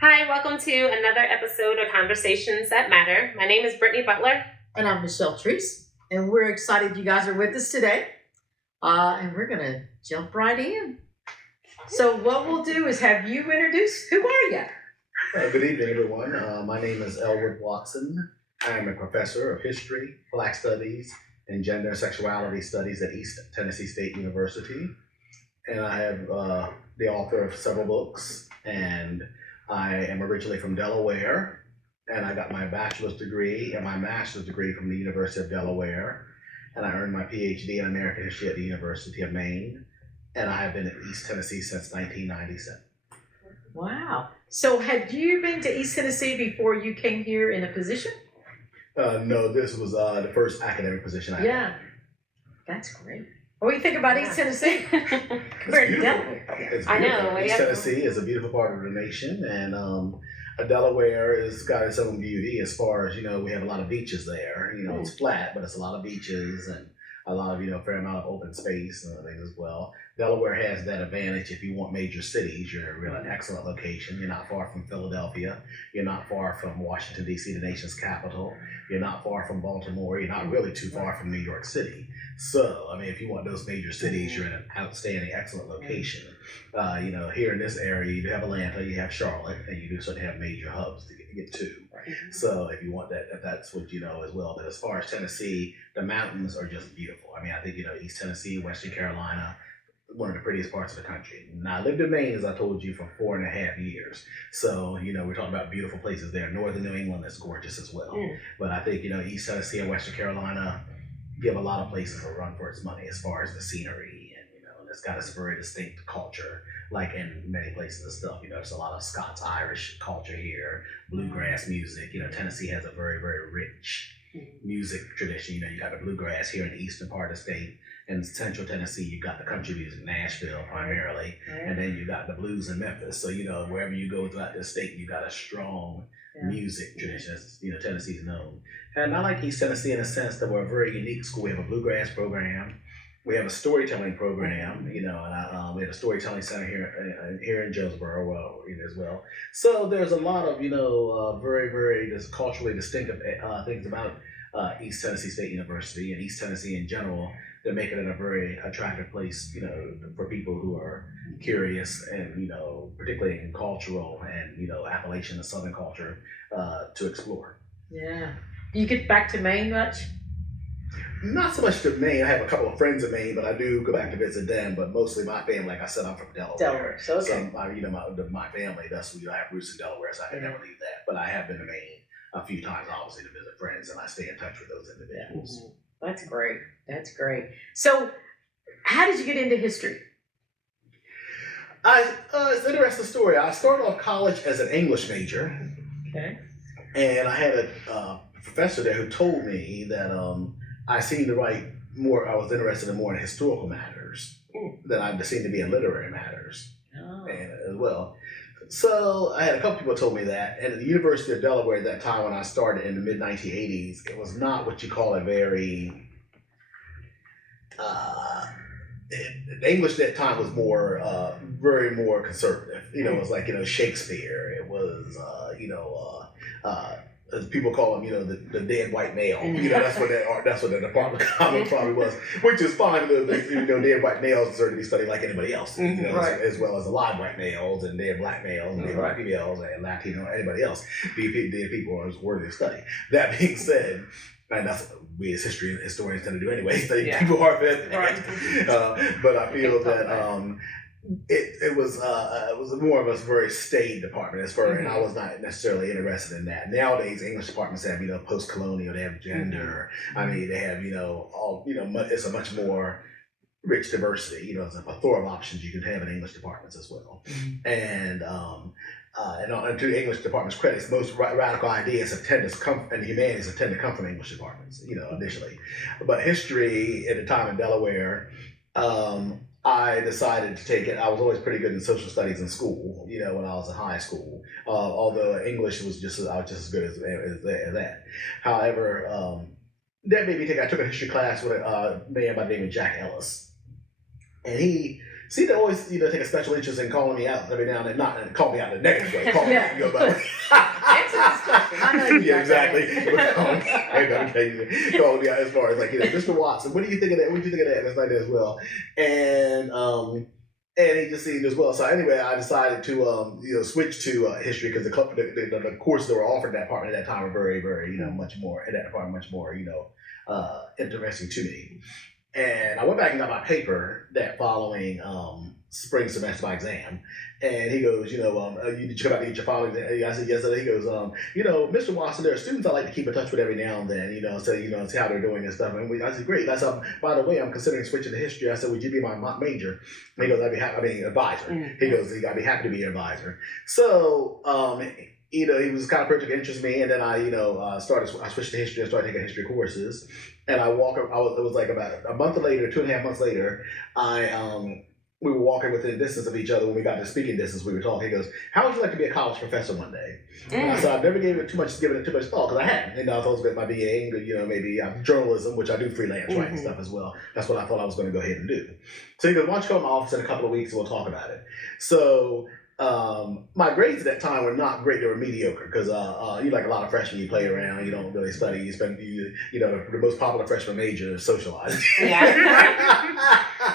Hi, welcome to another episode of Conversations That Matter. My name is Brittany Butler. And I'm Michelle Treese. And we're excited you guys are with us today. And we're going to jump right in. So what we'll do is have you introduce, who are you? Good evening, everyone. My name is Elwood Watson. I am a professor of history, Black studies, and gender and sexuality studies at East Tennessee State University. And I am the author of several books, and I am originally from Delaware, and I got my bachelor's degree and my master's degree from the University of Delaware, and I earned my PhD in American history at the University of Maine, and I have been at East Tennessee since 1997. Wow. So had you been to East Tennessee before you came here in a position? No, this was the first academic position I had. Yeah. That's great. What do you think about East Tennessee compared to Delaware? It's I beautiful. know. East Tennessee is a beautiful part of the nation, and Delaware has got its own beauty as far as, we have a lot of beaches there. It's flat, but it's a lot of beaches and a lot of, fair amount of open space and things as well. Delaware has that advantage. If you want major cities, you're in a really excellent location. You're not far from Philadelphia. You're not far from Washington, D.C., the nation's capital. You're not far from Baltimore. You're not really too far from New York City. So, if you want those major cities, you're in an outstanding, excellent location. Here in this area, you have Atlanta, you have Charlotte, and you do sort of have major hubs to get to. So if you want that, if that's what you know as well. But as far as Tennessee, the mountains are just beautiful. I think, East Tennessee, Western Carolina, one of the prettiest parts of the country. Now, I lived in Maine, as I told you, for 4.5 years. So, we're talking about beautiful places there. Northern New England is gorgeous as well. But I think, East Tennessee and Western Carolina give a lot of places a run for its money as far as the scenery, and it's got a very distinct culture, like in many places and stuff. There's a lot of Scots-Irish culture here, bluegrass music. Tennessee has a very, very rich music tradition. You got the bluegrass here in the eastern part of the state. In central Tennessee, you got the country music, Nashville primarily, and then you got the blues in Memphis. So, wherever you go throughout the state, you got a strong music tradition. Tennessee's known. And I like East Tennessee in the sense that we're a very unique school. We have a bluegrass program. We have a storytelling program, and we have a storytelling center here in Jonesboro, as well. So there's a lot of, very, very culturally distinctive things about East Tennessee State University and East Tennessee in general that make it a very attractive place, for people who are curious and, particularly in cultural and, Appalachian and Southern culture to explore. Yeah. Do you get back to Maine much? Not so much to Maine. I have a couple of friends in Maine, but I do go back to visit them. But mostly my family, like I said, I'm from Delaware. So, okay. So my family, that's I have roots in Delaware, so I can never leave that. But I have been to Maine a few times, obviously, to visit friends, and I stay in touch with those individuals. That's great. That's great. So, how did you get into history? It's an interesting story. I started off college as an English major. Okay. And I had a professor there who told me that I seemed to write more, I was interested in more in historical matters than I seemed to be in literary matters as well. So I had a couple people told me that. And at the University of Delaware at that time when I started in the mid-1980s, it was not what you call a very... the English at that time was more, very more conservative. It was like, Shakespeare. It was, as people call them, the dead white male. That's what the Department of Commerce probably was, which is fine. Dead white males deserve to be studied like anybody else, right. as well as alive white males and dead black males and dead white females and Latino, anybody else. Dead people are worthy of study. That being said, and that's what we as historians tend to do anyway, study people who are dead. Right. But I feel that it was more of a very staid department as far, and I was not necessarily interested in that. Nowadays, English departments have post-colonial, they have gender. They have all it's a much more rich diversity. There's a plethora of options you can have in English departments as well, and to the English department's credits, most radical ideas and humanities tend to come from English departments, initially. But history at the time in Delaware, I decided to take it. I was always pretty good in social studies in school, when I was in high school. Although English was I was just as good as that. However, that made me think. I took a history class with a man by the name of Jack Ellis, and he See, they always, take a special interest in calling me out every now and then. Not call me out in a negative way. Call me out, but Answer this question. I know you yeah, got exactly. that. Calling me out as far as Mr. Watson, what do you think of that? What do you think of that? And it's like that as well. And he just seemed as well. So anyway, I decided to switch to history because the courses that were offered in that department at that time were very, very much more in that department, much more interesting to me. And I went back and got my paper that following spring semester by exam. And he goes, did you come out to get your following exam? I said, yes. And he goes, Mr. Watson, there are students I like to keep in touch with every now and then, see how they're doing and stuff. And I said, great. I said, by the way, I'm considering switching to history. I said, would you be my major? And he goes, advisor. Mm-hmm. He goes, I'd be happy to be your advisor. So, he was kind of project interest me, and then I switched to history and started taking history courses. And it was like about a month later, 2.5 months later, we were walking within distance of each other. When we got to speaking distance, we were talking. He goes, how would you like to be a college professor one day? And I said, I've never given it too much thought, because I hadn't. I thought I was going to get my BA, maybe journalism, which I do freelance writing stuff as well. That's what I thought I was going to go ahead and do. So he goes, why don't you come to my office in a couple of weeks and we'll talk about it. So my grades at that time were not great. They were mediocre because you like a lot of freshmen, you play around, you don't really study. You spend the most popular freshman major is socializing. Yeah.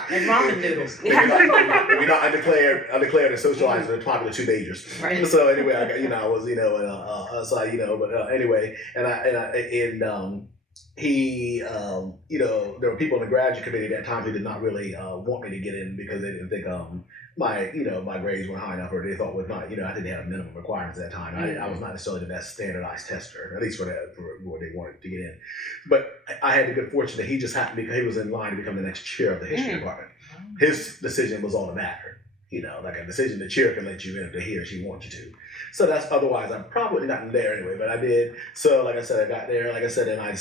And ramen noodles. If you're not undeclared and socializing are the popular two majors. Right. So anyway, I was anyway, he there were people in the graduate committee at that time who did not really want me to get in because they didn't think my grades weren't high enough, or they thought was not, I didn't have minimum requirements at that time. I was not necessarily the best standardized tester, at least for what they wanted to get in. But I had the good fortune that he just happened because he was in line to become the next chair of the history department. His decision was all that mattered. Like a decision the chair can let you in if he or she wants you to. So that's, otherwise I'm probably not there anyway, but I did. So like I said, I got there, and I decided I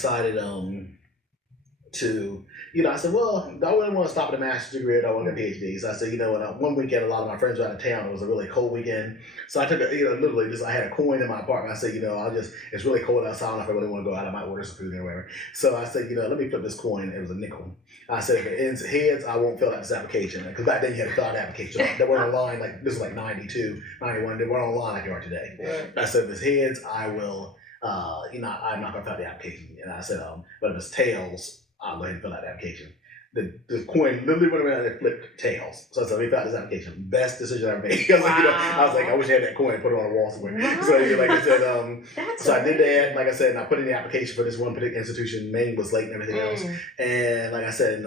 said, well, I wouldn't want to stop at a master's degree, or I want to get a PhD. So I said, one weekend, a lot of my friends were out of town. It was a really cold weekend. So I took literally just, I had a coin in my apartment. I said, it's really cold outside. I don't know if I really want to go out. I might order some food or whatever. So I said, let me flip this coin. It was a nickel. I said, if it ends heads, I won't fill out this application. Because back then you had to fill out an application. They weren't online, this was like 92, 91. They weren't online like you are today. Yeah. I said, if it's heads, I will, I'm not going to fill out the application. And I said, but if it's tails, I'll go ahead and fill out the application. The coin literally went around and flipped tails. So I said, let me fill out this application. Best decision I ever made. I was like, I wish I had that coin and put it on a wall somewhere. Right. So like I said, so I did that. Like I said, and I put in the application for this one particular institution. Name was late and everything else. And like I said,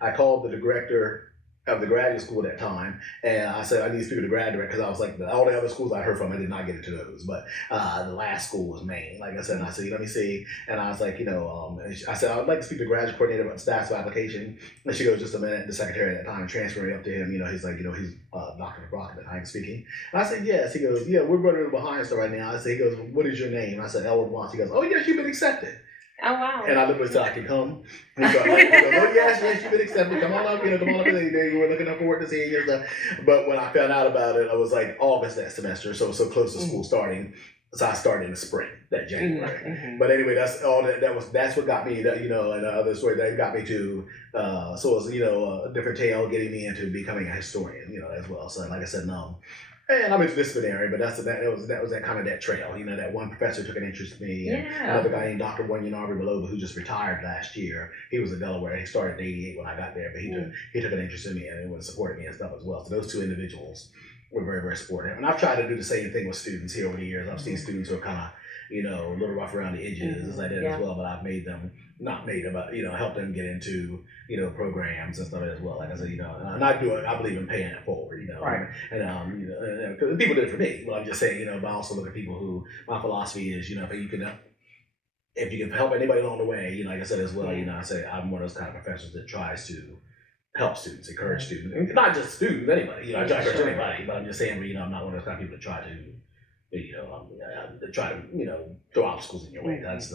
I called the director of the graduate school at that time, and I said, I need to speak to the grad director, because I was like, all the other schools I heard from, I did not get into those, but the last school was Maine, like I said, and I said, let me see, and I was like, I said, I would like to speak to the graduate coordinator about the status of application, and she goes, just a minute, the secretary at that time transferred me up to him, he's like, he's Dr. Brock at the time speaking, and I said, yes, he goes, yeah, we're running behind stuff right now, I said, he goes, what is your name? I said, Elwood Moss. He goes, oh yes, you've been accepted. Oh, wow. And I literally said I could come. He goes, oh, yes, you've been accepted. Come on up, come on up. They were looking forward to seeing you. But when I found out about it, I was like August that semester, so close to school starting. So I started in the spring, that January. Mm-hmm. But anyway, that's all that's what got me, and other story that got me to, so it was, a different tale getting me into becoming a historian, as well. So like I said, and I'm interdisciplinary, but that was that kind of that trail. That one professor took an interest in me. And another guy named Dr. Wanyanarvi Belova, who just retired last year. He was in Delaware. He started in '88 when I got there, but he took an interest in me and he supported me and stuff as well. So those two individuals were very, very supportive. And I've tried to do the same thing with students here over the years. I've seen students who are kind of, a little rough around the edges, like that as well, but I've help them get into, programs and stuff as well. Like I said, and I believe in paying it forward, right. And cause people did it for me, but I'm just saying, but I also look at people who, my philosophy is, if you can help anybody along the way, like I said as well, I say I'm one of those kind of professors that tries to help students, encourage students, and not just students, anybody, I try to encourage anybody, but I'm just saying, I'm not one of those kind of people that try to, try to, throw obstacles in your way. That's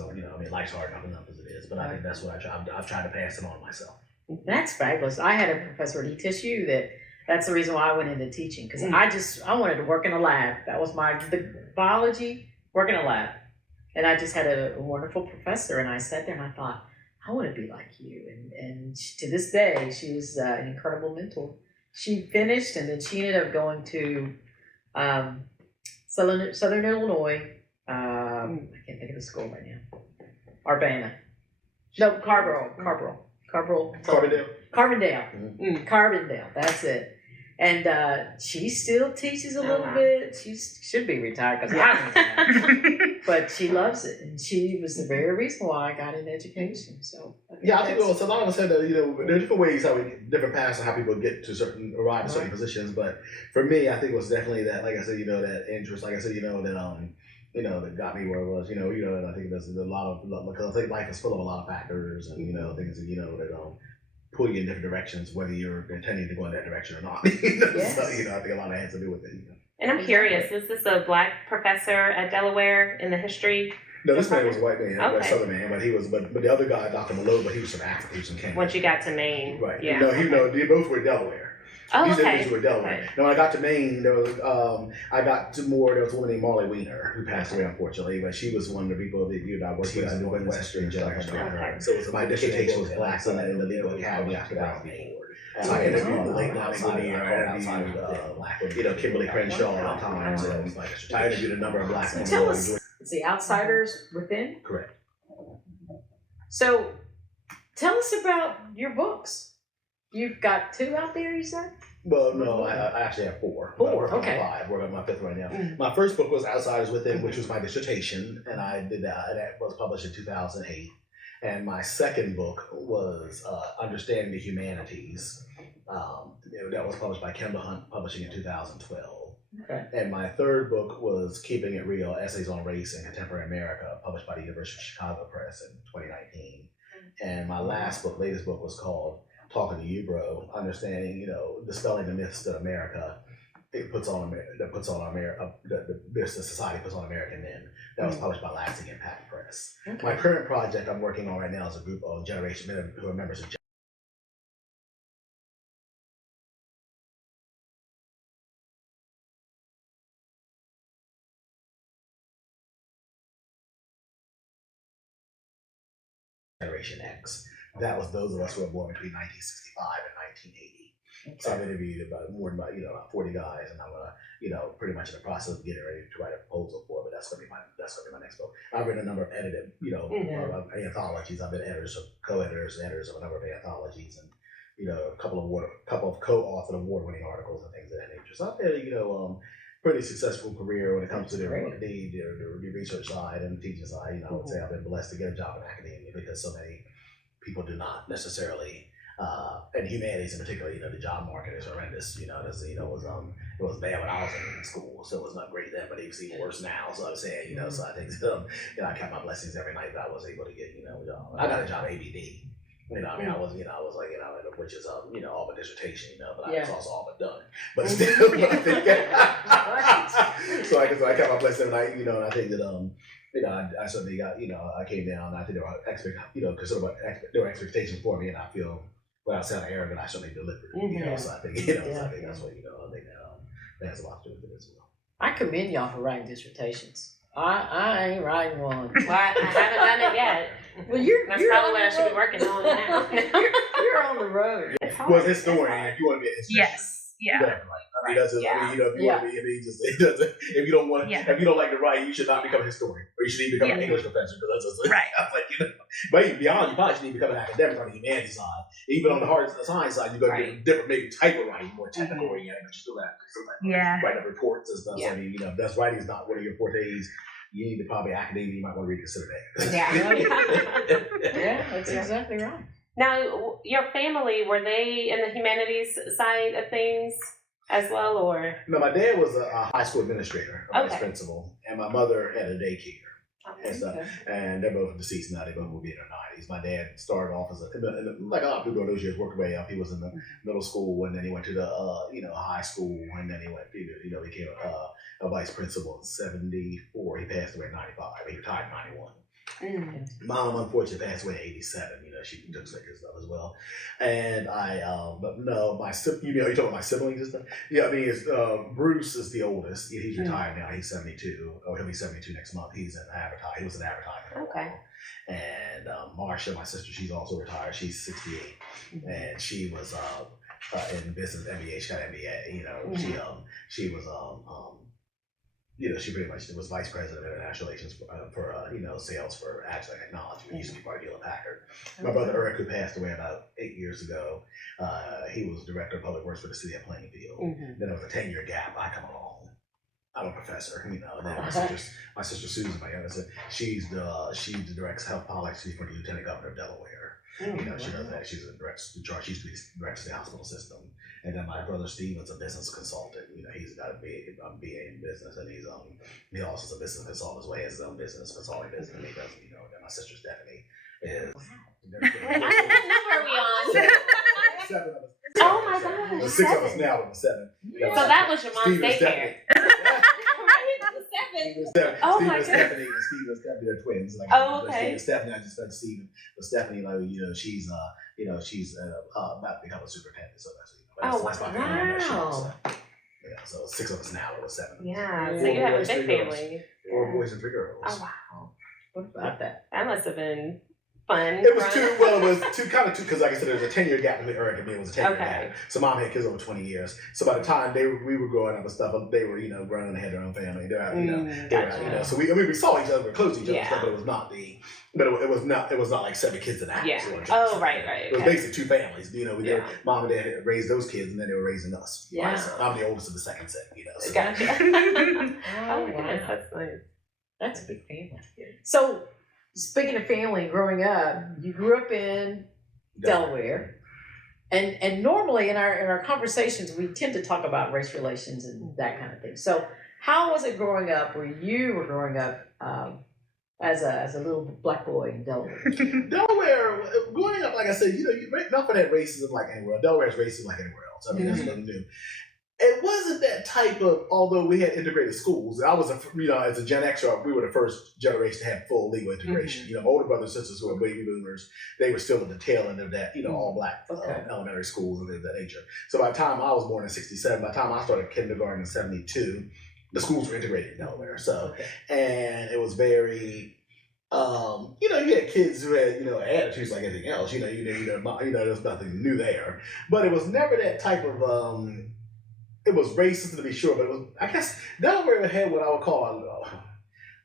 life's hard enough as it is, but I think that's what I've tried to pass it on myself. That's fabulous. I had a professor at ETSU that's the reason why I went into teaching, because I wanted to work in a lab. That was the biology, work in a lab. And I just had a wonderful professor, and I sat there and I thought, I want to be like you. And to this day, she was an incredible mentor. she finished, and then she ended up going to Southern Illinois. I can't think of the school right now. Urbana. No, Carbondale. Carbondale. That's it. And she still teaches a little bit. She should be retired because I'm but she loves it, and she was the very reason why I got into education. So I think so. A lot of us said that there are different ways different paths of how people get to arrive at certain positions. But for me, I think it was definitely that, like I said, that interest. Like I said, that got me where it was. And I think there's a lot of because I think life is full of a lot of factors and things that pull you in different directions, whether you're intending to go in that direction or not. Yes. So I think a lot of it has to do with it. And I'm curious, was this a black professor at Delaware in the history? No, this man was a white man, a Okay. Southern man, but he was, but the other guy, Dr. Malone, but he was from Africa, he was from Kenya. Once you got to Maine, Right. yeah. They both were Delaware. Oh, These okay. individuals were Delaware. Okay. Now, when I got to Maine, there was there was a woman named Marley Weiner who passed away, unfortunately, but she was one of the people that I worked with in Northwestern. Okay. So my dissertation was Black in the Legal Academy after Brown Maine. So I interviewed the late Lonnie Lanier, I interviewed Kimberly Crenshaw at times, and I interviewed a number of black So women. tell us, the Outsiders Within. Correct. So tell us about your books. You've got 2 out there, you said? Well, no, I actually have 4. 4, okay. 5. We're on my 5th right now. My first book was Outsiders Within, which was my dissertation, and I did that. That was published in 2008. And my second book was Understanding the Humanities. That was published by Kendall Hunt, publishing in 2012. Okay. And my third book was Keeping It Real, Essays on Race in Contemporary America, published by the University of Chicago Press in 2019. And my latest book was called Talking to You, Bro, Understanding, dispelling the myths that America puts on the business society puts on American men. That was published by Lasting Impact Press. Okay. My current project I'm working on right now is a group of Generation Men who are members of Generation X. That was those of us who were born between 1965 and 1980. So I've interviewed about 40 guys, and I'm gonna, pretty much in the process of getting ready to write a proposal for it. But that's gonna be my next book. I've written a number of edited, anthologies. I've been co-editors, and editors of a number of anthologies, and a couple of co-authored award-winning articles and things of that nature. So I've had pretty successful career when it comes to the research side and the teaching side. I would say I've been blessed to get a job in academia because so many people do not necessarily. And humanities in particular, the job market is horrendous. It was bad when I was in school, so it was not great then, but it's even worse now. So I'm saying, so I think, I count my blessings every night that I was able to get, a job. I got a job at ABD. I was like, which is, all but dissertation, but I was also all but done. But still, I think, so I count my blessings every night, and I think that, I certainly got, I came down, and I think there were there were expectations for me, and I feel, without sounding arrogant, I certainly delivered. So I think, so I think that's what, I think that has a lot to do with it as well. I commend y'all for writing dissertations. I ain't writing one. Well, I haven't done it yet. Well, That's probably what I should be working on now. you're on the road. Well, as a historian, if you want to be a historian. Yes. Yeah. If you want to be, if you don't want, if you don't like to write, you should not become a historian, or you should even become an English professor. Because that's just, Right. But even beyond, you probably should even become an academic on the humanities side. Even on the hard science side, you're going to do a different, maybe type of writing, more technical oriented, but you still have to write up reports and stuff. Yeah. So, I mean, if that's writing is not one of your fortes, you need to probably academia. You might want to reconsider that. Yeah, that's exactly right. Now, your family, were they in the humanities side of things as well, or? No, my dad was a high school administrator, a vice Okay. principal, and my mother had a daycare. And stuff. Okay. And they're both deceased now. They both will be in their 90s. My dad started off as like a lot of people in those years, worked way up. He was in the middle school, and then he went to the high school, and then he went became a vice principal in '74. He passed away in '95. He retired in '91. Mom unfortunately passed away in '87. She took sick and stuff as well. And but no, you're talking about my siblings and stuff. Yeah, I mean, Bruce is the oldest. He's retired now. He's 72. Oh, he'll be 72 next month. He's in advertising. He was in advertising. For a while. And Marsha, my sister, she's also retired. She's 68, and she was in business MBA. She got an MBA. You know, she was you know, she pretty much was vice president of international relations for sales for Agile Technology. We used to be part of Hewlett Packard. My brother Eric, who passed away about 8 years ago, he was director of public works for the city of Plainfield. Then there was a 10-year gap. I come along. I'm a professor, you know. And then my sister Susan, my youngest, she's the director of health policy for the lieutenant governor of Delaware. You know, she does that. She's a direct in charge. She used to be director of the hospital system. And then my brother Steven's a business consultant. You know, he's got a BA in business, and he also is a business consultant as well. He has his own business consulting business. And he does, you know. And my sister Stephanie is. What number are we on? Seven of us. Oh my God. There's 6 of us now, but 7. So that was your mom's daycare. Oh my Steve and Stephanie, and Steve and Stephanie, they're twins. Like, okay. Steve and Stephanie, I just started Steve, but Stephanie, like, you know, she's about to become a superintendent, so that's my family. So, yeah, so 6 of us now, or 7. Yeah, so you have a big family. 4 boys and 3 girls. Oh wow. What about that? That must have been fun. It was two, because like I said, there was a 10-year gap between Eric and me. It was a 10-year gap. So mom had kids over 20 years. So by the time we were growing up and stuff, they were, you know, grown and had their own family. So we saw each other, we were close to each other, and stuff, but it was not it was not like 7 kids in the house. Yeah. Oh, right. It was basically 2 families. You know, mom and dad had raised those kids, and then they were raising us. Yeah. So I'm the oldest of the second set. You know. So. Gotcha. Oh, my goodness, that's nice. That's a big family. So, speaking of family, growing up, you grew up in Delaware, and normally in our conversations we tend to talk about race relations and that kind of thing. So, how was it growing up where you were growing up as a little black boy in Delaware? Delaware, growing up, like I said, you know, Melford had racism like anywhere else. Delaware has racism like anywhere else. I mean, that's nothing new. It wasn't that type of, although we had integrated schools. I was, as a Gen Xer, we were the first generation to have full legal integration. You know, my older brothers and sisters who were baby boomers, they were still at the tail end of that, you know, all black elementary schools and things of that nature. So by the time I was born in 67, by the time I started kindergarten in 72, the schools were integrated in Delaware. So, and it was very, you know, you had kids who had, you know, attitudes like anything else. You know, there's nothing new there. But it was never that type of, it was racist to be sure, but it was, I guess, Delaware had what I would call,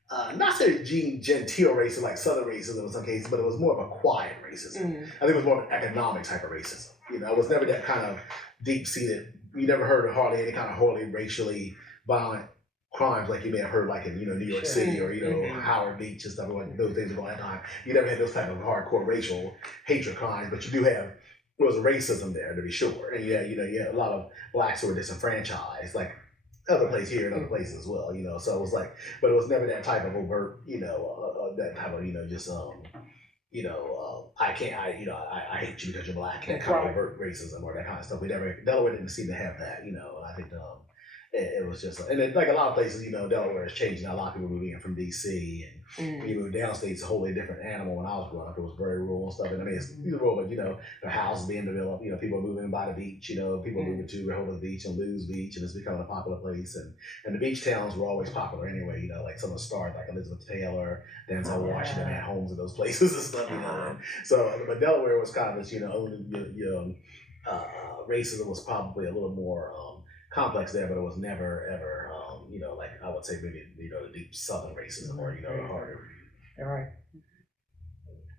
not necessarily genteel racism like Southern racism in some cases, but it was more of a quiet racism. I think it was more of an economic type of racism. You know, it was never that kind of deep-seated, you never heard of hardly any kind of wholly racially violent crimes like you may have heard like in, you know, New York City or, you know, Howard Beach and stuff like those things going on at the time. You never had those type of hardcore racial hatred crimes, but you do have, there was racism there to be sure. And you had a lot of blacks who were disenfranchised, like other places here and other places as well, you know. So it was like, but it was never that type of overt, you know, that type of, you know, just, I hate you because you're black, that kind of overt racism or that kind of stuff. Delaware didn't seem to have that, you know, and I think, it was just, and then, like a lot of places, you know, Delaware is changing. A lot of people moving in from DC, and when you move downstate, it's a wholly different animal. When I was growing up, it was very rural and stuff. And I mean, it's rural, but you know, the houses being developed. You know, people are moving by the beach. You know, people are moving to Rehoboth Beach and Lewes Beach, and it's becoming a popular place. And the beach towns were always popular anyway. You know, like some of the stars, like Elizabeth Taylor, Denzel Washington had homes in those places and stuff. You know, and so but Delaware was kind of this, you know, racism was probably a little more. Complex there, but it was never ever, you know, like I would say maybe, you know, the deep Southern racism or, you know, the harder. All right.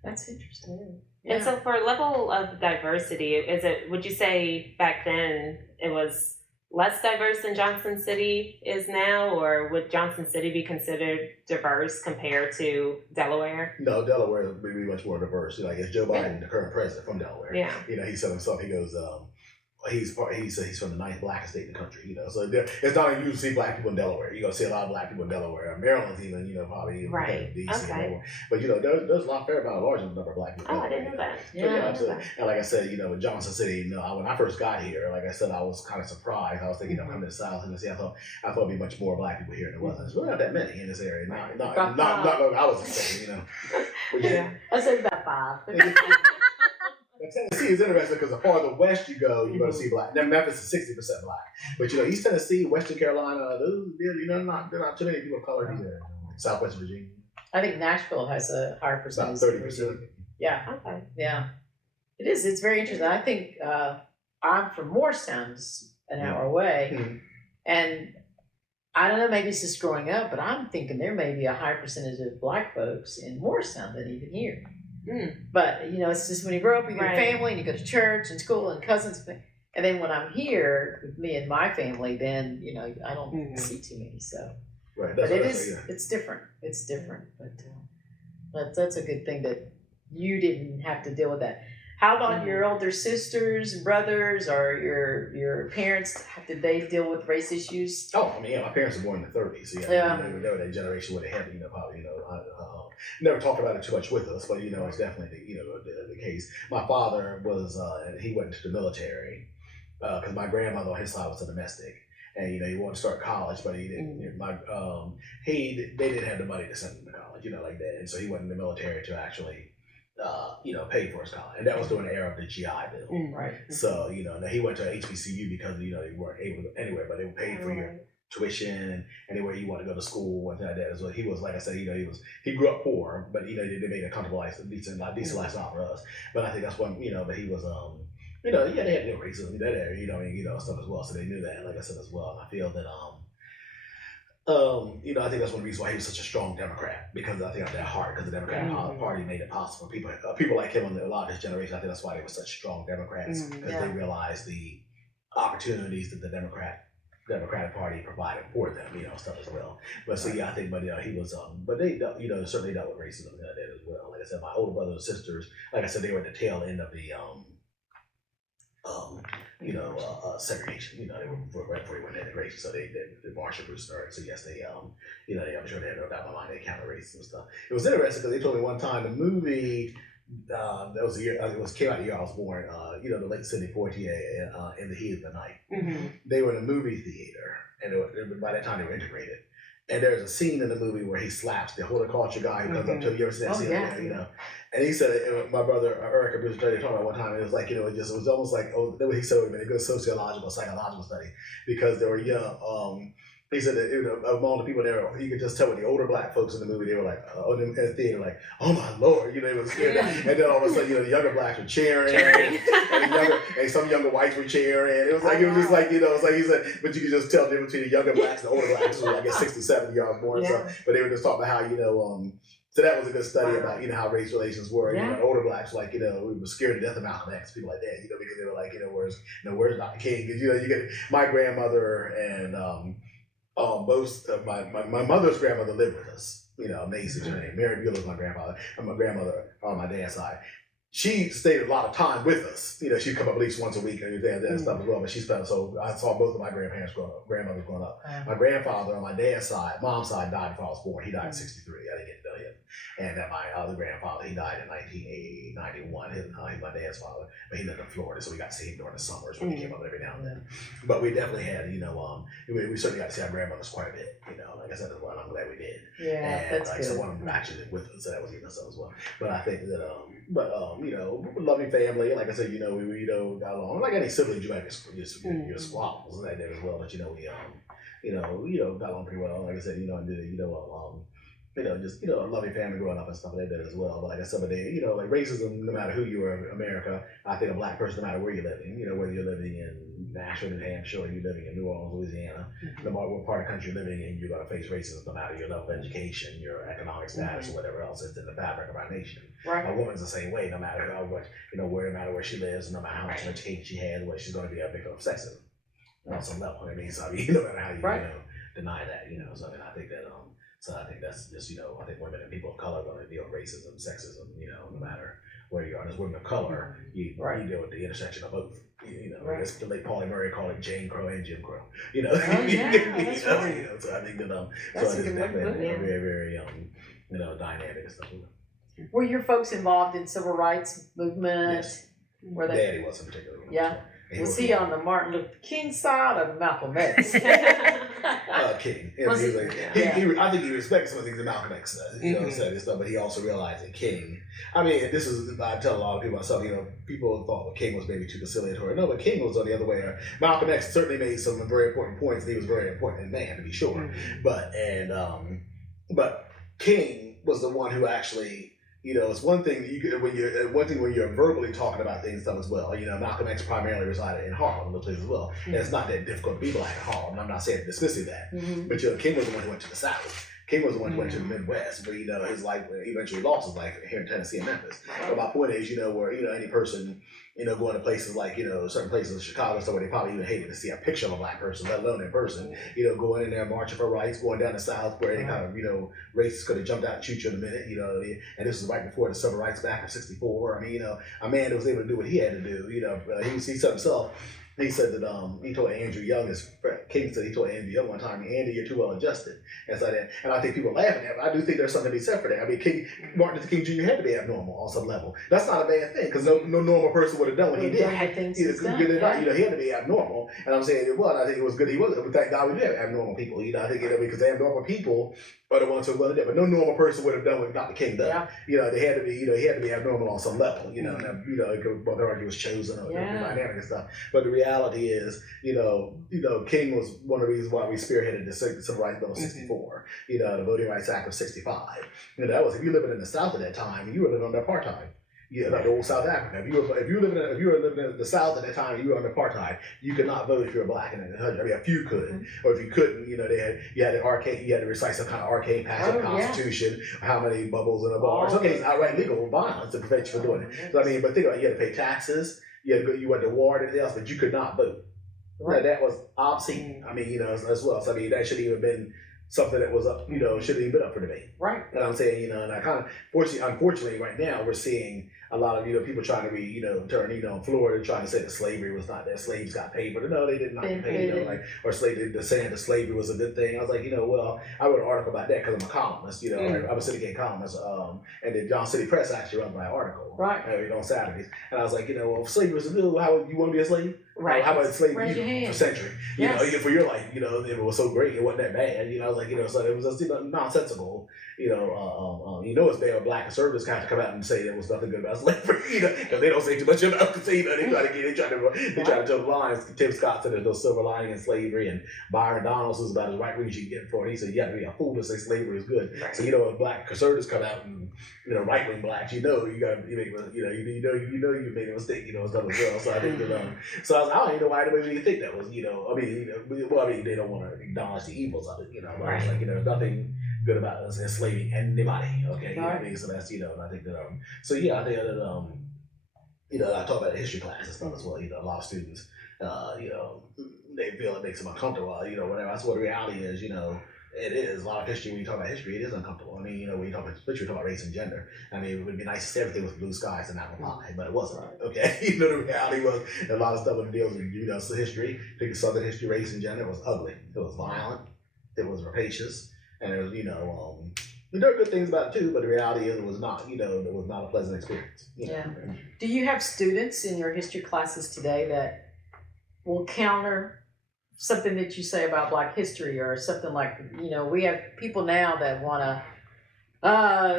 That's interesting. Yeah. And so for level of diversity, would you say back then it was less diverse than Johnson City is now, or would Johnson City be considered diverse compared to Delaware? No, Delaware is really much more diverse. Like, it's Joe Biden, the current president from Delaware. Yeah. You know, he said himself, he goes, he's from the 9th blackest state in the country, you know. So it's not unusual to see black people in Delaware. You're gonna see a lot of black people in Delaware. Maryland's even, you know, probably even DC and more. But you know, there's a lot fair about a large number of black people. Oh, I didn't know that. And like I said, you know, Johnson City, you know, when I first got here, like I said, I was kind of surprised. I was thinking, I'm coming to the South and I thought it'd be much more black people here than there was. There's really not that many in this area. Not what I was expecting, you know. But I said about 5. Tennessee is interesting because the farther west you go, you're going to see black. Now Memphis is 60% black, but you know, East Tennessee, Western Carolina, they're not too many people of color either. Southwest Virginia, I think Nashville has a higher percentage. About 30%. Yeah. Okay. Yeah. It is. It's very interesting. I think I'm from Morristown, just an hour away, and I don't know, maybe it's just growing up, but I'm thinking there may be a higher percentage of Black folks in Morristown than even here. But you know, it's just when you grow up, you get a family, and you go to church and school and cousins, and then when I'm here with me and my family, then you know I don't see too many. So, right, but it's different. It's different, but that's a good thing that you didn't have to deal with that. How about your older sisters and brothers, or your parents? Did they deal with race issues? Oh, I mean, my parents were born in the 30s, so they were that generation where they had, probably, never talked about it too much with us, but, it's definitely, the case. My father was, he went into the military, because my grandmother on his side was a domestic. And he wanted to start college, but he didn't. They didn't have the money to send him to college, like that. And so he went in the military to actually, pay for his college, and that was during the era of the GI Bill. Right. So now he went to HBCU because they weren't able to anywhere, but they would pay for your tuition and anywhere you want to go to school and like that as well. He was, like I said, he grew up poor, but they made a comfortable life, decent lifestyle for us. But I think that's one, but he was they had no racism in that area, stuff as well. So they knew that, like I said, as well. And I feel that, I think that's one reason why he was such a strong Democrat, because I think of that heart, because the Democratic Party made it possible for people like him and a lot of his generation. I think that's why they were such strong Democrats, because they realized the opportunities that the Democratic Party provided for them, stuff as well. But so I think, but he was, but they, certainly dealt with racism as well. Like I said, my older brothers and sisters, like I said, they were at the tail end of the segregation. They were right before he went into integration, so the Marshall Bruce started. So yes, I'm sure they had no doubt in my mind they counter racism and stuff. It was interesting because they told me one time the movie that was the year came out the year I was born. The late Sidney Poitier in the Heat of the Night. They were in a movie theater, and by that time they were integrated. And there's a scene in the movie where he slaps the horticulture guy who comes up to him. You ever seen that scene? And he said, my brother Eric and Bruce Jerry talked about one time. It was like, it was almost like, he said it was a good sociological, psychological study, because they were young. He said that among the people there, you could just tell with the older Black folks in the movie, they were like, in the theater, like, oh my Lord, they were scared. And then all of a sudden, the younger Blacks were cheering, and some younger whites were cheering. It was like, it's like he said, but you could just tell the difference between the younger Blacks and the older Blacks. So I guess 60, 70 years born. Yeah. So, but they were just talking about how, so that was a good study about, how race relations were. Older Blacks, like, we were scared to death of Malcolm X, people like that, because they were like, where's Dr. King? Because, you get my grandmother and, most of my mother's grandmother lived with us. Amazing. Her name Mary Bueller was my grandfather, and my grandmother on my dad's side. She stayed a lot of time with us. She'd come up at least once a week and that stuff as well. But she spent, so I saw both of my grandmothers growing up. My grandfather on my dad's side, mom's side, died before I was born. He died in '63. I didn't get to know him. And then my other grandfather, he died in 1991. He's my dad's father, but he lived in Florida, so we got to see him during the summers when he came up every now and then. But we definitely had, we certainly got to see our grandmothers quite a bit. Like I said, as well, I'm glad we did. Yeah, and that's like good. So one of them actually lived with us, so that was even so as well. But I think that, loving family. Like I said, we got along. Like any siblings, you have your squabbles and that as well. But we got along pretty well. Like I said, just a loving family growing up and stuff like that as well. But like I said, like racism, no matter who you are in America, I think a Black person, no matter where you're living, whether you're living in Nashville, New Hampshire, or you're living in New Orleans, Louisiana, no matter what part of the country you're living in, you're going to face racism no matter your level of education, your economic status, or whatever else. It's in the fabric of our nation. Right. A woman's the same way, no matter no matter where she lives, no matter how much education she has, she's going to be a victim of sexism on some level. No matter how you deny that, So I think that So I think that's just, I think women and people of color are going to deal with racism, sexism, no matter where you are. And as women of color, you deal with the intersection of both. As the late Pauli Murray called it, Jane Crow and Jim Crow. That's right. So I think that That's so I think a good very, very dynamic and stuff. Were your folks involved in civil rights movement? Yes. Were they? Daddy was in particular. Yeah. Was he on the Martin Luther King side or Malcolm X? King. I think he respects some of the things that Malcolm X said, said and stuff, but he also realized that King. I mean, this is, I tell a lot of people myself, people thought that King was maybe too conciliatory. No, but King was on the other way. Malcolm X certainly made some very important points, and he was a very important man, to be sure. But King was the one who actually You know, it's one thing when you're verbally talking about things stuff as well. You know, Malcolm X primarily resided in Harlem, Littlefield as well. And it's not that difficult to be black in Harlem. I'm not saying dismissing that, but you know, King was the one who went to the South. King was the one who went to the Midwest, but you know, his life eventually lost his life here in Tennessee and Memphis. But my point is, you know, where you know any person, you know, going to places like you know certain places in Chicago, so where they probably even hated to see a picture of a black person, let alone in person. You know, going in there marching for rights, going down the South where any kind of you know racists could have jumped out and shoot you in a minute. You know, and this was right before the Civil Rights Act of '64. I mean, you know, a man that was able to do what he had to do. You know, he said himself. He said that he told Andrew Young, his friend, King said he told Andrew Young one time, Andy, you're too well adjusted. And I think people are laughing at it, but I do think there's something to be said for that. I mean, Martin Luther King Jr. had to be abnormal on some level. That's not a bad thing, because no normal person would have done what he did. You know, he had to be abnormal. And I'm saying it was. I think it was good he was. But thank God we did have abnormal people. You know, I think because abnormal people are the ones who would have done it. But no normal person would have done what Dr. King done. Yeah. You know, they had to be. You know, he had to be abnormal on some level. You know, and, you know, whether he was chosen or dynamic and stuff. But the reality is, you know, King was one of the reasons why we spearheaded the Civil Rights Bill of '64. You know, the Voting Rights Act of '65. You know, that was if you were living in the South at that time, you were living under apartheid. Yeah, like the old South Africa. If you were living in the South at that time, you were under apartheid. You could not vote if you were black in the country. I mean, a few could, or if you couldn't, you know, you had to recite some kind of arcane passage of Constitution, or how many bubbles in a bar. In some cases, outright legal violence to prevent you from doing it. So I mean, but think about it, you had to pay taxes. You went to war and everything else, but you could not vote. Right. That was obscene. I mean, you know, as well. So I mean, that should even been something that was up, you know, shouldn't even been up for debate. Right. And I'm saying, you know, and I kind of, unfortunately, right now we're seeing a lot of, you know, people trying to turn, you know, in Florida trying to say that slavery was not, that slaves got paid, but no, they did not get paid, you know, like, or saying that slavery was a good thing. I was like, you know, well, I wrote an article about that because I'm a columnist, you know, I'm a City columnist, and the John City Press actually runs my article, on Saturdays, and I was like, you know, well, if slavery was good, how would you want to be a slave? Right. How about slavery for century? You know, for your life, you know, it was so great, it wasn't that bad, you know, I was like, you know, so it was just, you know, nonsensical, you know, it's bad when black conservatives kind of come out and say there was nothing good about slavery, you know, because they don't say too much about it, you know, they try to tell the lines. Tim Scott said there's no silver lining in slavery, and Byron Donalds was about as right wing as you can get for it. He said you got to be a fool to say slavery is good. Right. So you know, when black conservatives come out and you know, right wing blacks, you know, you made a mistake, you know, and stuff as well. So I think that, so I was like, I don't even know why anybody think that was, you know, I mean, they don't want to acknowledge the evils of it, you know, but I was like, you know, there's nothing good about us enslaving anybody, okay? You know what I mean? So that's, you know, and I think that, so yeah, I think that, you know, I talk about the history class and stuff as well. You know, a lot of students, you know, they feel it makes them uncomfortable. You know, whatever. That's what the reality is. You know, it is a lot of history. When you talk about history, it is uncomfortable. I mean, you know, when you talk about, especially talk about race and gender. I mean, it would be nice to say everything was blue skies and apple pie, but it wasn't. Okay, you know, the reality was a lot of stuff when it deals with, you know, so history, take Southern history, race and gender, was ugly. It was violent. It was rapacious, and it was, you know. There are good things about it too, but the reality is it was not, you know, it was not a pleasant experience. You know? Yeah. Do you have students in your history classes today that will counter something that you say about Black history, or something like, you know, we have people now that want to,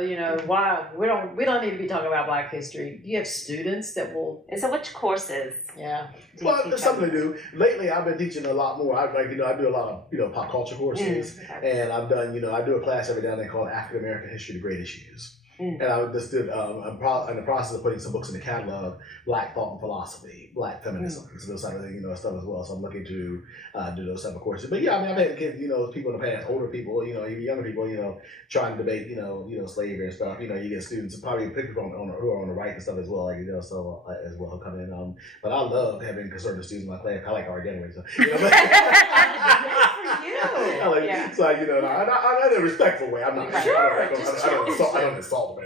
you know, why we don't need to be talking about Black history. Do you have students that will? And so, which courses? Yeah. Well, there's something to do. Lately, I've been teaching a lot more. I do a lot of, you know, pop culture courses, and I've done, you know, I do a class every now and then called African American History: The Great Issues. And I just did, I'm in the process of putting some books in the catalog, Black Thought and Philosophy, Black Feminism, so those type of things, you know, stuff as well. So I'm looking to do those type of courses. But yeah, I mean, I've had kids, you know, people in the past, older people, you know, even younger people, you know, trying to debate, you know, slavery and stuff. You know, you get students, probably people who are on the right and stuff as well, like, you know, so as well come in. But I love having conservative students in my class. I like art anyway, so you know. So you know, in a respectful way. I'm not. I don't insult them.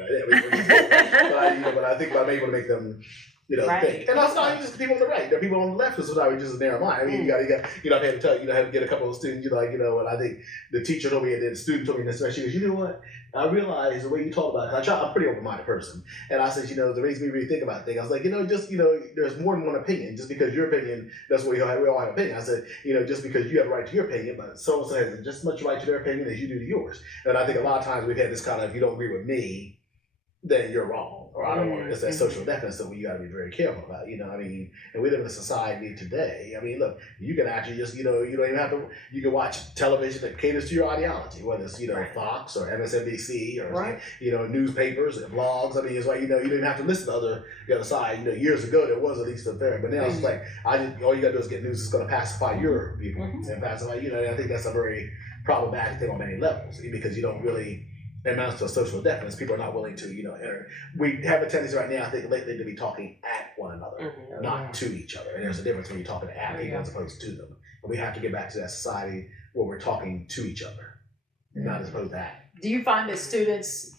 But I think I'm able to make them, you know, think. And that's not even just the people on the right. There are people on the left who sometimes just a narrow mind. I mean, you got, you know, I've had to tell you, you know, I had to get a couple of students, you know, like, you know, and I think the teacher told me, and then the student told me this, and she goes, you know what? I realized the way you talk about it, I'm a pretty open-minded person. And I said, you know, it makes me really think about things. I was like, you know, just, you know, there's more than one opinion. Just because your opinion, that's what we all have opinion. I said, you know, just because you have a right to your opinion, but so-and-so has just as much right to their opinion as you do to yours. And I think a lot of times we've had this kind of, if you don't agree with me, then you're wrong. Or I don't want to, it's that social deficit that we got to be very careful about, you know, I mean, and we live in a society today, I mean, look, you can actually just, you know, you don't even have to, you can watch television that caters to your ideology, whether it's, you know, Fox or MSNBC or, you know, newspapers and blogs, I mean, it's like, you know, you don't even have to listen to the other side, you know, years ago there was at least a fair, but now it's like, all you got to do is get news that's going to pacify your people, and pacify, you know, and I think that's a very problematic thing on many levels, because you don't really, it amounts to a social deafness. People are not willing to, you know, we have a tendency right now, I think, lately to be talking at one another, not to each other. And there's a difference when you're talking at people as opposed to them. And we have to get back to that society where we're talking to each other, not as opposed to at. Do you find that students,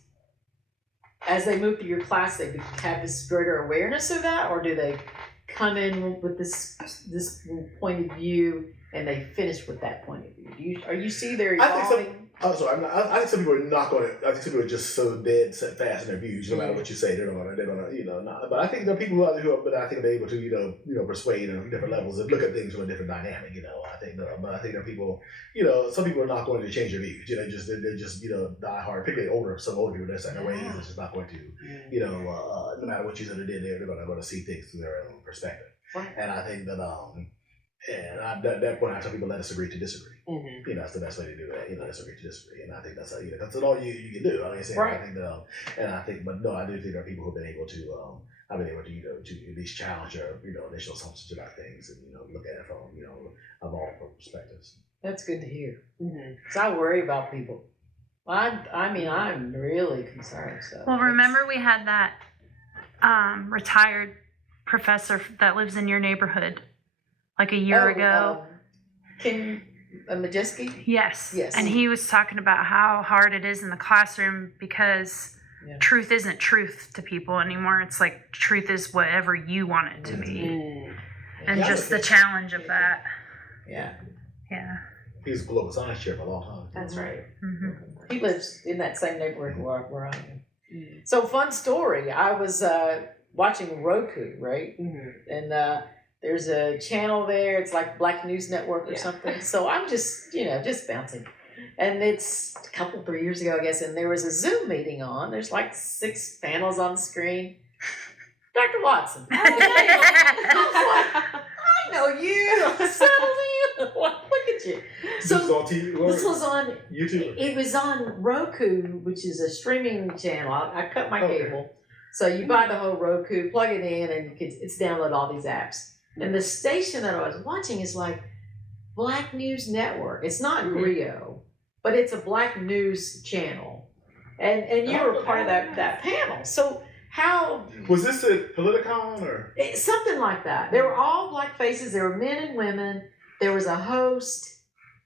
as they move through your class, they have this greater awareness of that, or do they come in with this point of view and they finish with that point of view? Are you see they're evolving? I think some people are not going to. I think some people are just so dead set fast in their views. No matter what you say, they're gonna, you know. Not, but I think there are people who are, but I think they're able to, you know, persuade on different levels and look at things from a different dynamic. You know, but I think there are people, you know, some people are not going to change their views. You know, they're just, you know, die hard. Particularly some older people, they're set in their ways. It's just not going to, you know, no matter what you said or did, they're going to see things through their own perspective. And I think that and at that point, I tell people, let us agree to disagree. You know, that's the best way to do it. You know, let's agree to disagree. And I think that's how, you know, that's all you can do. I mean, I think that, and I think, but no, I do think there are people who've been able to, I've been able to, you know, to at least challenge your, you know, initial assumptions about things and, you know, look at it from, you know, of all perspectives. That's good to hear. Because I worry about people. I mean, I'm really concerned. So. Well, remember we had that retired professor that lives in your neighborhood like a year ago. Ken Majeski? Yes. And he was talking about how hard it is in the classroom because truth isn't truth to people anymore. It's like truth is whatever you want it to be. And just the challenge of that. Yeah. He was a political science chair for a long time. That's right. He lives in that same neighborhood where I am. So, fun story. I was watching Roku, right? And there's a channel there. It's like Black News Network or something. So I'm just, you know, just bouncing. And it's a couple, 3 years ago, I guess, and there was a Zoom meeting on. There's like 6 panels on the screen. Dr. Watson. I was like, I know you. Settled in. Look at you. So this was on TV? This was on YouTube? It was on Roku, which is a streaming channel. I cut my cable. So you buy the whole Roku, plug it in, and it's download all these apps. And the station that I was watching is like Black News Network. It's not Grio, but it's a Black News channel. And you were part of that panel. So how... Was this a Politicon or? Something like that. There were all black faces. There were men and women. There was a host.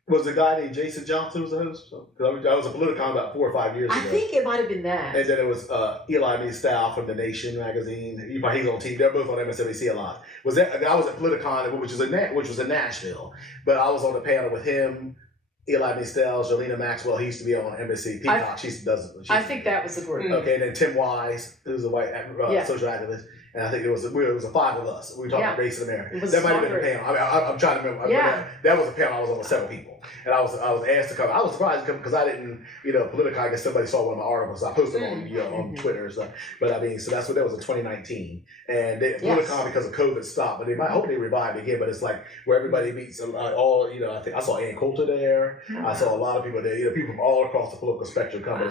Was the guy named Jason Johnson was the host? Because I was a Politicon about 4 or 5 years ago. I think it might have been that. And then it was Eli Meestyle from The Nation magazine. He's on TV. They're both on MSNBC a lot. I was at Politicon, which was in Nashville, but I was on the panel with him, Eli Meestyle, Jolena Maxwell. He used to be on NBC Peacock. I think that was the group. Okay, and then Tim Wise, who's a white social activist. And I think it was a 5 of us. We were talking about race in America. That might have been a panel. I mean, I'm trying to remember. That was a panel. I was on with 7 people. And I was asked to come. I was surprised to come because I didn't, you know, Politico, I guess somebody saw one of my articles. I posted them on Twitter and stuff. But I mean, so that was in 2019. And Politico, because of COVID, stopped. But I hope they revived again. But it's like where everybody meets all, you know, I think I saw Ann Coulter there. I saw a lot of people there. You know, people from all across the political spectrum come.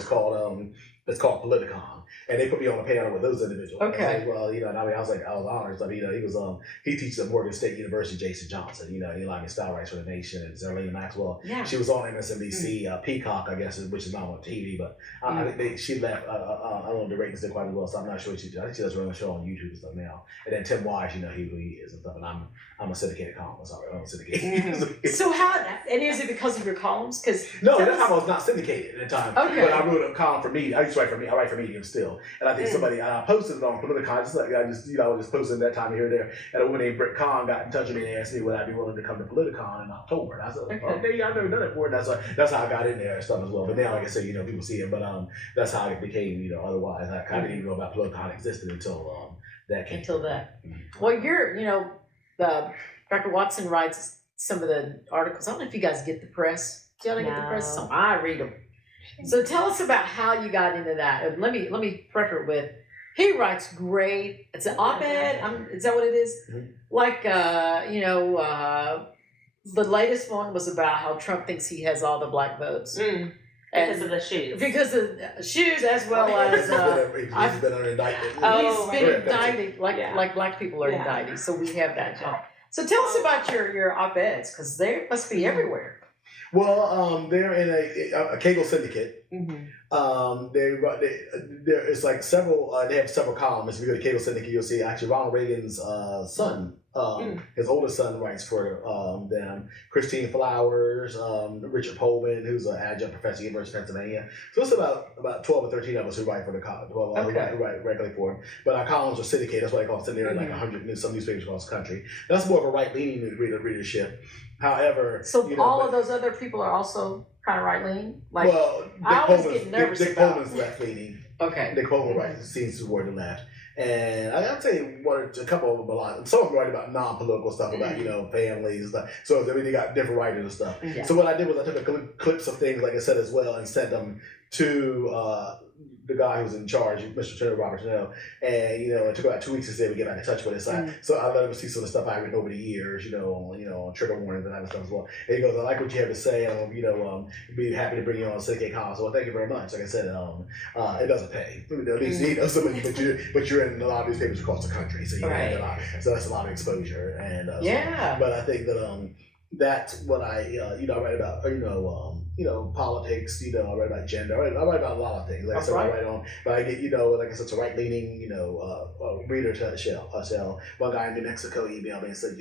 It's called Politicon, and they put me on a panel with those individuals. Okay. Well, you know, and I mean, I was honored. I mean, you know, he teaches at Morgan State University. Jason Johnson, you know, Eli Style writes for The Nation, and Zerlina Maxwell. Yeah. She was on MSNBC, Peacock, I guess, which is not on TV, but I think she left. I don't know if the ratings did quite as well, so I'm not sure. I think she does run a show on YouTube and stuff now. And then Tim Wise, you know, who he is and stuff. And I'm a syndicated columnist. I'm a syndicated. So and is it because of your columns? Because no, at the time I was not syndicated at the time. Okay. But I wrote a column for Medium. I used to write for Medium. I write for Medium still. And I think I posted it on Politicon. I just posted that time here and there. And a woman named Britt Kahn got in touch with me and asked me would I be willing to come to Politicon in October. And I said, okay, I've never done it before. And that's how I got in there and stuff as well. But now, like I said, you know, people see it. But that's how it became, you know, otherwise I kind of didn't even know about Politicon existed until that came. Until that. Well, Dr. Watson writes some of the articles. I don't know if you guys get the press. Do y'all get the press? I read them. So tell us about how you got into that. Let me preface it with, he writes great. It's an op-ed. Is that what it is? Mm-hmm. Like the latest one was about how Trump thinks he has all the black votes. Because of the shoes. Because of shoes, as well as he's been under indictment. he's been indicted like black people are indicted. So we have that jump. So tell us about your op-eds, because they must be everywhere. Well, they're in a Kegel syndicate. It's like several. They have several columns. If you go to Kegel syndicate, you'll see actually Ronald Reagan's son. His oldest son writes for them. Christine Flowers, Richard Pullman, who's an adjunct professor at the University of Pennsylvania. So it's about 12 or 13 of us who write for the college. Who write regularly for them. But our columns are syndicated. That's what they call it. So they're in like 100 some newspapers across the country. That's more of a right-leaning readership. However, so all of those other people are also kind of right-leaning. Like, well, I always get nervous Dick about. Pullman's left-leaning. Okay. Nick Pullman seems toward the left. And I'll tell you a couple of them a lot. Some of them write about non-political stuff, about families and stuff. So I mean, they got different writers and stuff. Yeah. So what I did was I took clips of things, like I said as well, and sent them to the guy who was in charge, Mr. Turner Robert Chanel, and it took about 2 weeks to say we get back in touch with us. So I let him see some of the stuff I've written over the years, on trigger warnings and that stuff as well. And he goes, I like what you have to say, and be happy to bring you on Syndicate Column. So thank you very much. Like I said, it doesn't pay. At least but you're in a lot of newspapers across the country, so so that's a lot of exposure. And but I think that that's what I write about. Politics. I write about gender. I write about a lot of things. Like I said, I write on. But I get like I said, it's a right leaning reader to shell. One guy in New Mexico emailed me and said,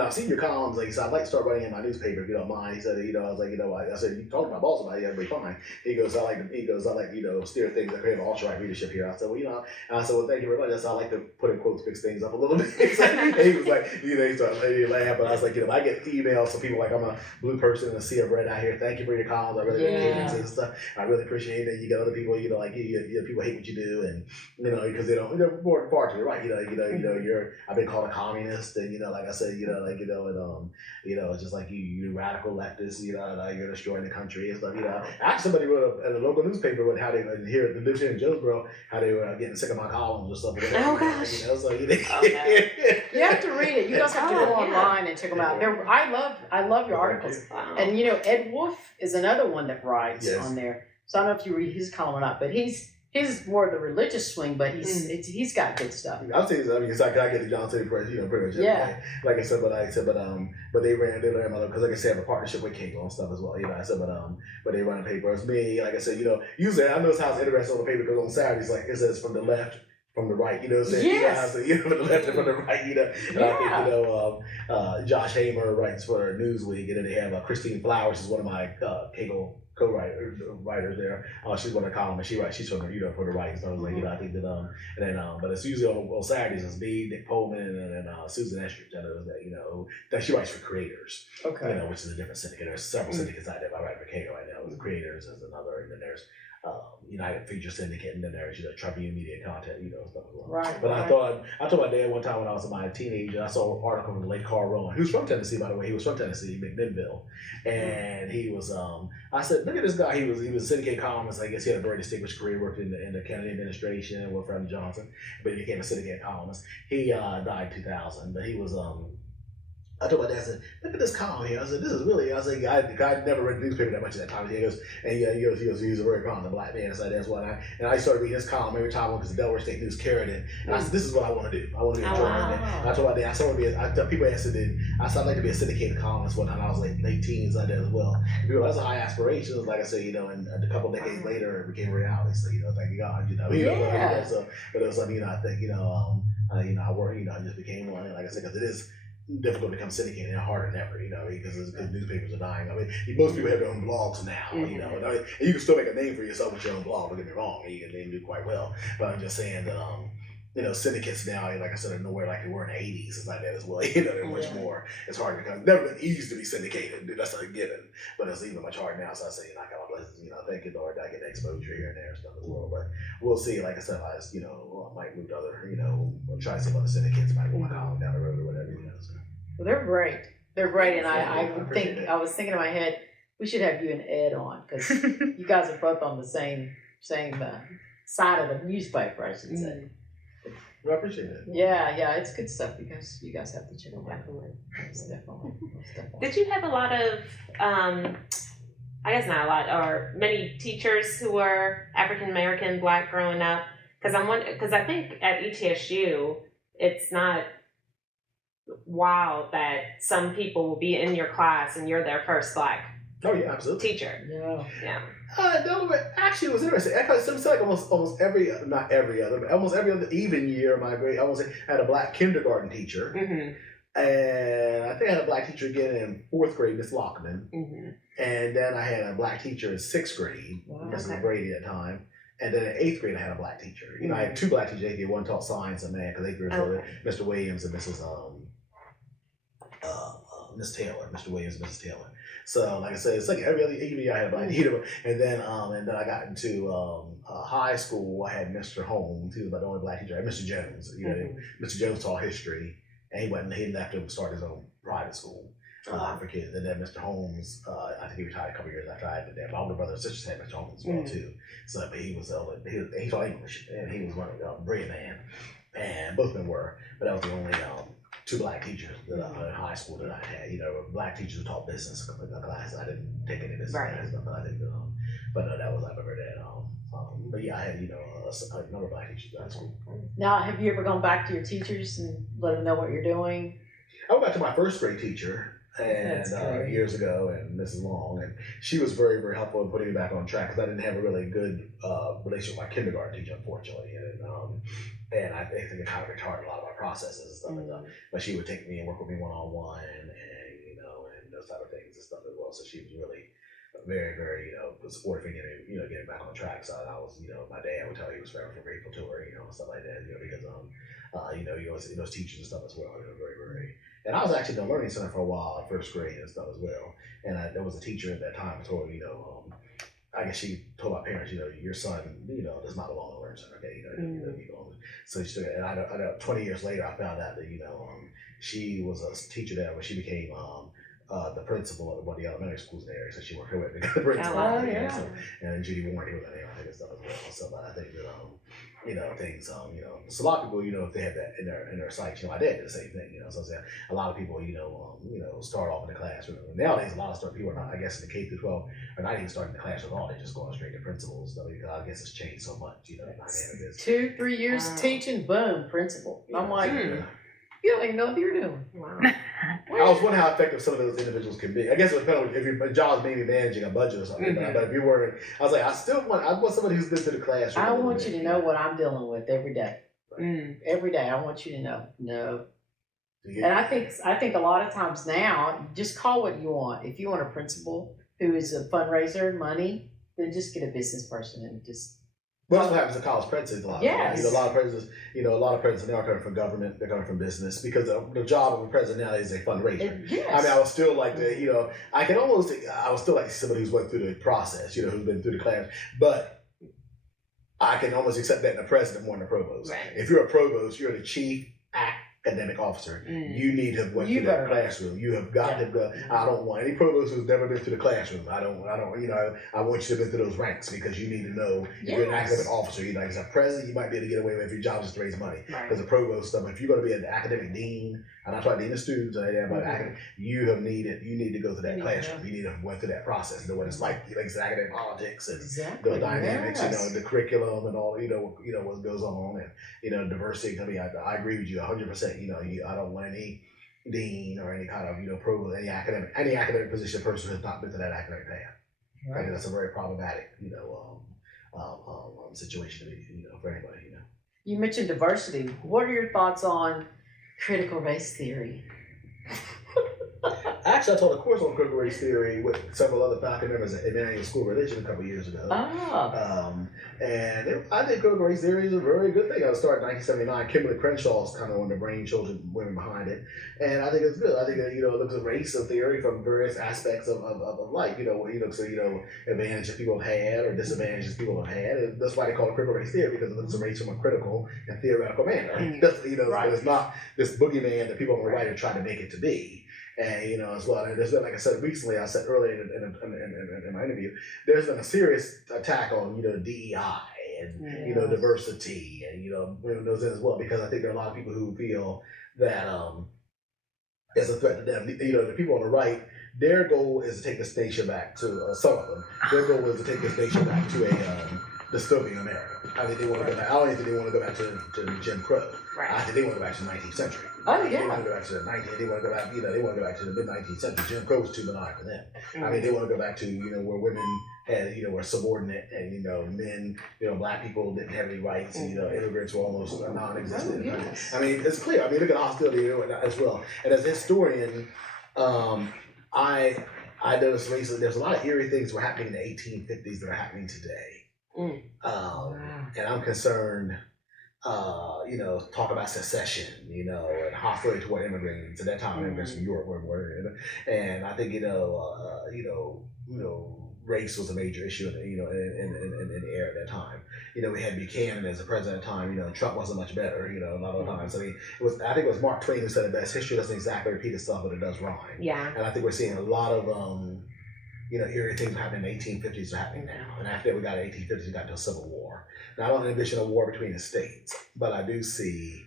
I've seen your columns. Like he said, I'd like to start writing in my newspaper if you don't mind. He said, I was like, I said, you talk to my boss about it, that'd be fine. He goes, I like steer things. Like we have an ultra right readership here. I said, and I said, well, thank you very much. I said, I like to put in quotes, fix things up a little bit. And he was like, he started laughing. But I was like, I get emails from people like I'm a blue person in a sea of red out here. Thank you for your columns. I really appreciate it and stuff. I really appreciate it. You get other people, people hate what you do, and because they're more far to the right. I've been called a communist, and like I said, it's just like you radical leftists, you're destroying the country and stuff. Actually, somebody wrote at a local newspaper how they here at the Littlefield in Jonesboro, how they were getting sick of my columns or stuff. Oh gosh! So you have to read it. You don't have to go online and check them out. I love your articles. Wow. And Ed Wolf is another one that writes on there. So I don't know if you read his column or not, but he's more of the religious swing, but he's got good stuff. I'll say this. I mean, I get the John City Press, pretty much every day. Like I said, but they ran my because like I said, I have a partnership with Kegel and stuff as well. I said, but they run a paper. It's me, like I said, usually I notice how it's interesting on the paper because on Saturdays, like it says from the left. From the right, what I'm saying? Yes. From the left and from the right, And I think, Josh Hamer writes for Newsweek, and then they have Christine Flowers, is one of my Kegel co-writers there. She's one of the columnists. She's from the for the right. So I was like, I think that and then but it's usually on Saturdays. It's me, Nick Pullman, and then Susan Estridge. I know that she writes for Creators. Okay. Which is a different syndicate. There's several syndicates out there. But I write for Kegel right now. The Creators is another, and then there's United Feature Syndicate, and then there's Tribune Media Content, stuff as well. Right. But I told my dad one time when I was about a teenager, I saw an article from the late Carl Rowan, who's from Tennessee, by the way. He was from Tennessee, McMinnville, and he was. I said, look at this guy. He was a syndicate columnist. I guess he had a very distinguished career. Worked in the Kennedy administration, worked for Andrew Johnson, but he became a syndicate columnist. He died in 2000, but he was. I told my dad, I said, look at this column here. I said, this is really, I was like, I never read the newspaper that much at that time. He goes, he was a very prominent black man. So that's why I started reading his column every time because the Delaware State News carried it. And I said, this is what I want to do. I want to be a journalist. And I told my dad, I said, people asked me, I said, I'd like to be a syndicated columnist one time. I was like late teens, I did as well. And people, that's a high aspiration. Like I said, and a couple of decades later, it became reality. So, thank you God, So, but it was like, I think, I work, I just became one. And like I said, because it is difficult to become syndicated and harder than ever, because newspapers are dying. I mean, most people have their own blogs now, and you can still make a name for yourself with your own blog, don't get me wrong, and you can do quite well. But I'm just saying that, syndicates now, like I said, are nowhere like they were in the 80s. It's like that as well. They're much more. It's hard to become. Never been easy to be syndicated. That's not a given. But it's even much harder now. So I say, thank you, Lord, I get the exposure here and there and stuff in the world. But we'll see. Like I said, I might move to other, try to see other syndicates. Might go my column down the road or whatever. So. Well, they're great. They're great, and I was thinking in my head, We should have you and Ed on because you guys are both on the same side of the newspaper, I should say. Well, I appreciate it. Yeah, it's good stuff because you guys have to check it out. Most definitely. Did you have a lot of, I guess not a lot, or many teachers who were African American, Black growing up? Because I think at ETSU, it's not wild that some people will be in your class and you're their first Black Oh yeah, absolutely. teacher. Yeah. Delaware actually was interesting. It seems like almost every, not every other, but almost every other even year of my grade, I almost had a Black kindergarten teacher. Mm-hmm. And I think I had a Black teacher again in 4th grade, Miss Lockman. Mm-hmm. And then I had a Black teacher in 6th grade, Miss Brady at the time. And then in 8th grade, I had a Black teacher. You know, I had 2 Black teachers in 8th grade. One taught science and math, because 8th grade was Mr. Williams and Mrs. Miss Taylor, Mr. Williams and Mrs. Taylor. So, like I said, it's like every other year I had a Black teacher. And then I got into high school. I had Mr. Holmes. He was about the only Black teacher. I had Mr. Jones. You know, Mr. Jones taught history, and he left to start his own private school for kids. And then Mr. Holmes, I think he retired a couple years after I did that. My older brother and sister had Mr. Holmes as well too. So, but he taught English, and he was one of a brilliant man, and both of them were. But that was the only 2 Black teachers that in high school that I had. You know, Black teachers who taught business classes. I didn't take any business classes, but I think that was I remember that. But yeah, I had a number of Black teachers in high school. Now, have you ever gone back to your teachers and let them know what you're doing? I went back to my 1st grade teacher and years ago, and Mrs. Long, and she was very, very helpful in putting me back on track because I didn't have a really good relationship with my kindergarten teacher, unfortunately, and I think it kind of retarded a lot of my processes and stuff like that. But she would take me and work with me one-on-one, and those type of things and stuff as well. So she was really very, very supportive in getting back on track. So I was, my dad would tell me he was forever grateful to her, and stuff like that, because those teachers and stuff as well, very, very. And I was actually in the learning center for a while in 1st grade and stuff as well. And there was a teacher at that time who told me, I guess she told my parents, your son, does not belong in the learning center, okay? So she took it, and I know 20 years later, I found out that, she was a teacher there when she became the principal of one of the elementary schools in the area. So she worked her way to become the principal. Oh, yeah. So, and Judy Warren, he was in there, I think, and stuff as well. So but I think that, things, so a lot of people, if they have that in their sights, my dad did the same thing, so I'm saying a lot of people, start off in the classroom. Nowadays, a lot of people are not, I guess, in the K through 12 are not even starting the classroom at all. They're just going straight to principals, because I guess it's changed so much, the dynamic is. 2-3 years teaching, boom, principal. I'm like, you don't even know what you're doing. Wow. I was wondering how effective some of those individuals can be. I guess it would depend on if your job is maybe managing a budget or something. But if you were, I was like, I want somebody who's been to the classroom. I want you to know what I'm dealing with every day. Every day, I want you to know. No. And I think a lot of times now, just call what you want. If you want a principal who is a fundraiser, money, then just get a business person and just. Well, that's what happens in college presidents a lot. Yes. A lot of presidents now are coming from government, they're coming from business, because the job of a president now is a fundraiser. Yes. I mean, I would still like to, I would still like somebody who's went through the process, who's been through the class, but I can almost accept that in a president more than a provost. Right. If you're a provost, you're the chief academic officer. You need to have went through that classroom. You have got to go. I don't want any provost who's never been through the classroom. I want you to have been through those ranks, because you need to know if you're an academic officer. As a president, you might be able to get away with if your job is to raise money. As a provost, stuff. If you're going to be an academic dean, and I try to dean of students, you need to go through that classroom. You need to have went through that process, know what it's like. It's academic politics and the dynamics, the curriculum and all, what goes on, and diversity. I mean, I agree with you 100%. I don't want any dean or any kind of provost, any academic position person who has not been to that academic path. Right. I think that's a very problematic situation to be for anybody. You mentioned diversity. What are your thoughts on critical race theory? Actually, I taught a course on critical race theory with several other faculty members at Emmanuel School of Religion a couple years ago. And I think critical race theory is a very good thing. I started in 1979. Kimberly Crenshaw is kind of one of the brainchildren women behind it. And I think it's good. I think it looks at race of theory from various aspects of life. Advantages people have had or disadvantages people have had. And that's why they call it critical race theory, because it looks at race from a critical and theoretical manner. It's not this boogeyman that people on the right are trying to make it to be. And as well, and there's been, like I said recently, I said earlier in my interview, there's been a serious attack on DEI and diversity and those as well, because I think there are a lot of people who feel that it's a threat to them. The people on the right, their goal is to take this nation back to some of them. Their goal is to take this nation back to a dystopian America. I think they want to go back. I don't think they want to go back to Jim Crow. Right. I think they want to go back to the 19th century. Oh, They want to go back to the 19th. They want to go back. They want to go back to the mid 19th century. Jim Crow was too benign for them. I mean, they want to go back to where women had were subordinate, and men, black people didn't have any rights, and immigrants were almost non-existent. Oh, yes. I mean, it's clear. I mean, look at the hostility as well. And as a historian, I noticed recently there's a lot of eerie things that were happening in the 1850s that are happening today. And I'm concerned. Talk about secession, and hostility toward immigrants. At that time, immigrants from Europe were, and I think race was a major issue, in the era at that time. We had Buchanan as the president at the time. Trump wasn't much better, a lot of times. I mean, I think it was Mark Twain who said it best: history doesn't exactly repeat itself, but it does rhyme. Yeah. And I think we're seeing a lot of eerie things happening in the 1850s are happening now. And after we got to 1850s, we got to a civil war. Now, I don't envision a war between the states, but I do see,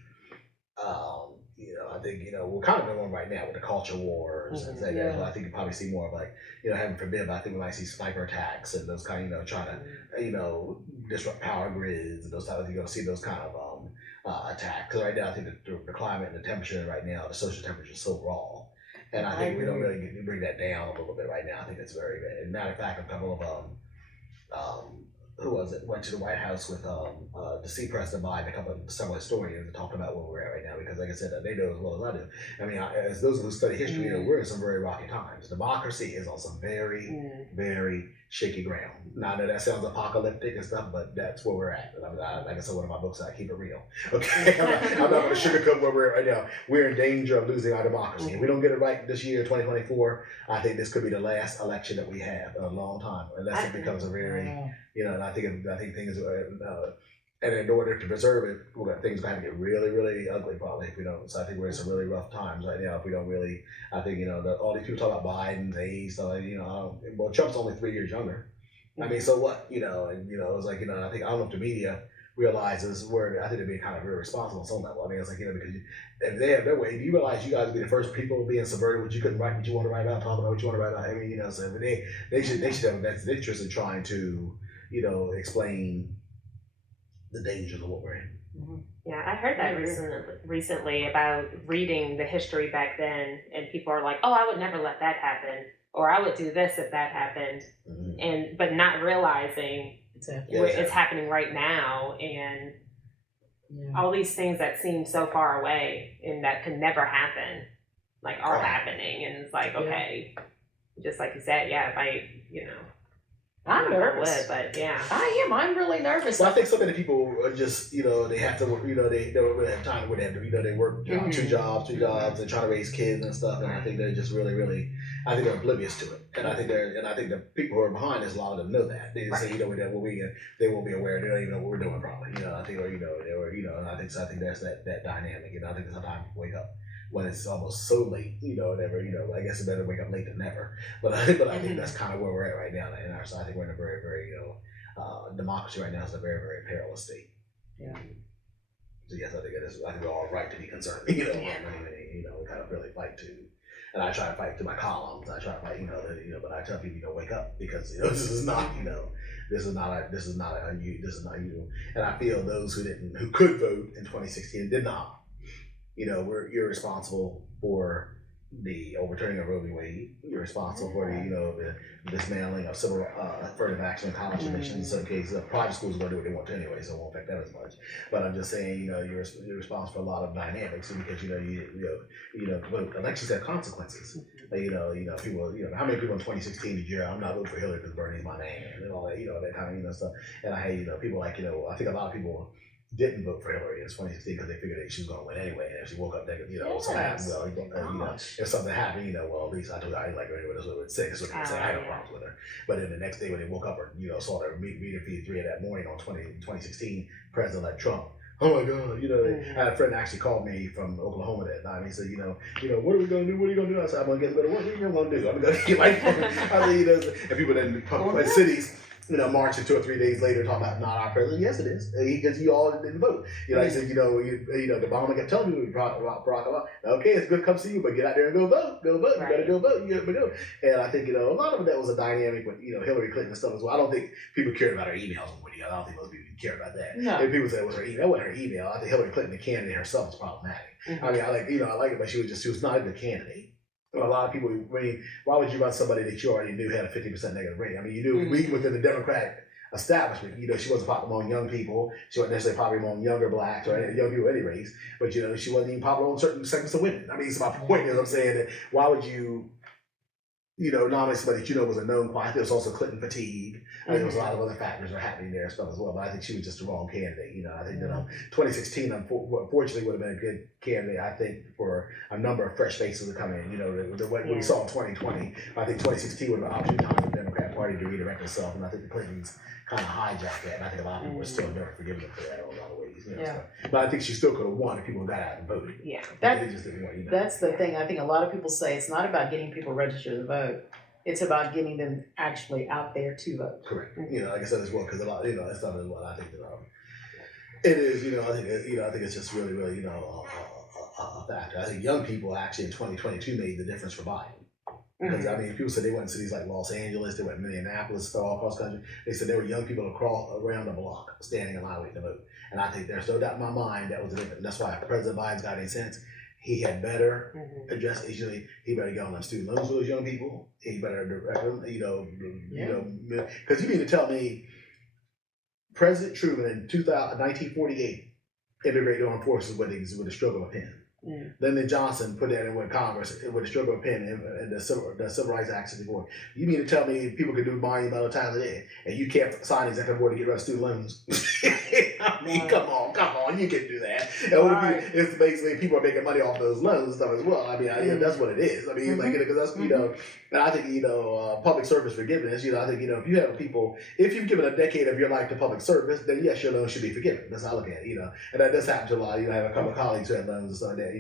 I think, we're kind of in one right now with the culture wars and things. I think you probably see more of heaven forbid, but I think we might see sniper attacks and those kind of, trying to, disrupt power grids and those type of, see those kind of attacks. Because right now, I think the climate and the temperature right now, the social temperature is so raw. And I think we don't really bring that down a little bit right now. I think it's very bad. As a matter of fact, a couple of who was it? Went to the White House with the C President Biden, several historians, and talked about where we're at right now. Because, like I said, they know as well as I do. I mean, as those who study history, we're in some very rocky times. Democracy is on some very, very shaky ground. Now, I know that sounds apocalyptic and stuff, but that's where we're at. And like I said, one of my books, I keep it real. Okay, I'm not going to sugarcoat where we're at right now. We're in danger of losing our democracy. If we don't get it right this year, 2024, I think this could be the last election that we have in a long time, unless it becomes a very, and I think things, and in order to preserve it, things are going to get really, really ugly probably if we don't. So I think we're in some really rough times right now if we don't really. I think all these people talk about Biden's age, so well, Trump's only 3 years younger. I mean, so what? It was like I think I don't know if the media realizes where I think they're being kind of very responsible on some level. I mean, it's like because if they have their way, do you realize you guys would be the first people being subverted? What you couldn't write, what you want to write about, talk about what you want to write about. I mean, so they should have a vested interest in trying to explain the dangers of what we're in. Yeah, I heard that recently about reading the history back then, and people are like, "Oh, I would never let that happen," or "I would do this if that happened," but not realizing it's happening right now, and all these things that seem so far away and that could never happen, are happening, and it's like, okay, just like you said, I'm nervous. But yeah. I am. I'm really nervous. Well, I think so many people are just, they have to work, they don't really have time where they have to, they work two jobs, and trying to raise kids and stuff. And I think they're just really, really, I think they're oblivious to it. And I think the people who are behind this, a lot of them know that. They just say, they won't be aware. They don't even know what we're doing probably. I think, and I think there's that dynamic. I think sometimes people wake up when it's almost so late, whatever, I guess it's better to wake up late than never. But I think that's kind of where we're at right now. And I think we're in a very, very, democracy right now is a very, very perilous state. Yeah. So yes, I think we're all right to be concerned. We kind of really fight to, and I try to fight to my columns. I try to fight, but I tell people, wake up because this is not, this is not usual. And I feel those who could vote in 2016 and did not. You're responsible for the overturning of Roe v. Wade. You're responsible for the dismantling of civil affirmative action in college admissions. In some cases, private schools are going to do what they want to anyway, so it won't affect that as much. But I'm just saying, you're responsible for a lot of dynamics because elections have consequences. People, how many people in 2016 did I'm not voting for Hillary because Bernie's my man and all that, that kind of stuff. And I had people I think a lot of people didn't vote for Hillary in 2016 because they figured that she was going to win anyway. And if she woke up there, something happened, if something happened, at least I told her I didn't like her anyway, that's what it would say. So I had no problems with her. But then the next day when they woke up or, saw their media feed 3 of that morning on 2016, President-elect Trump Oh my God, I had a friend actually called me from Oklahoma that night. And he said, what are we gonna do? What are you gonna do? I said, I'm gonna get a little. What are you gonna do? I'm gonna get my phone. I mean, and people in cities, marching 2 or 3 days later talking about not our president. Yes, it is, because you all didn't vote. He said, the Obama kept telling you about Barack Obama. Okay, it's good to come see you, but get out there and go vote. Go vote. You better go vote. You better go. And I think a lot of that was a dynamic with Hillary Clinton and stuff as well. I don't think people cared about her emails when I don't think most people cared about that. No. And people say it was her email. That wasn't her email. I think Hillary Clinton, the candidate herself, was problematic. I mean, I like it, but she was not a good candidate. A lot of people, why would you run somebody that you already knew had a 50% negative rating? I mean, you knew we within the Democratic establishment, she wasn't popular among young people. She wasn't necessarily popular among younger blacks or young people of any race. But she wasn't even popular on certain segments of women. I mean, so my point is, I'm saying that why would you nominate somebody that was a known quantity? There was also Clinton fatigue. I think there was a lot of other factors that are happening there and stuff as well. But I think she was just the wrong candidate. I think that 2016, unfortunately, would have been a good candidate. I think for a number of fresh faces to come in. What we saw in 2020. I think 2016 would have been an opportune time for the Democrat Party to redirect itself, and I think the Clintons kind of hijacked that. And I think a lot of people are still never forgiving them for that in a lot of ways. But I think she still could have won if people got out and voted. Yeah, they just didn't want. That's the thing. I think a lot of people say it's not about getting people registered to vote. It's about getting them actually out there to vote. Correct. Like I said as well, because a lot, that's not as well. I think that it is. I think it's just really, really, a factor. I think young people actually in 2022 made the difference for Biden. Because people said they went to cities like Los Angeles, they went to Minneapolis, all across the country. They said there were young people around the block standing in line waiting to vote. And I think there's no doubt in my mind that was a difference. That's why if President Biden's got any sense, he had better address issues. He better get on them student loans for those young people. He better direct them, because you mean to tell me President Truman in 1948 integrated armed forces with a stroke of a pen. Lyndon Johnson put that in with Congress with a stroke of a pen in the Civil Rights Act 64. You mean to tell me people can do monumental times a day and you can't sign executive order to get rid of student loans? I mean, come on, you can do that. And it's basically people are making money off those loans and stuff as well. I mean, that's what it is. I mean, because that's and I think public service forgiveness. I think if you have people, if you've given a decade of your life to public service, then yes, your loan should be forgiven. That's how I look at it. And that does happen to a lot. I have a couple of colleagues who had loans and stuff like that.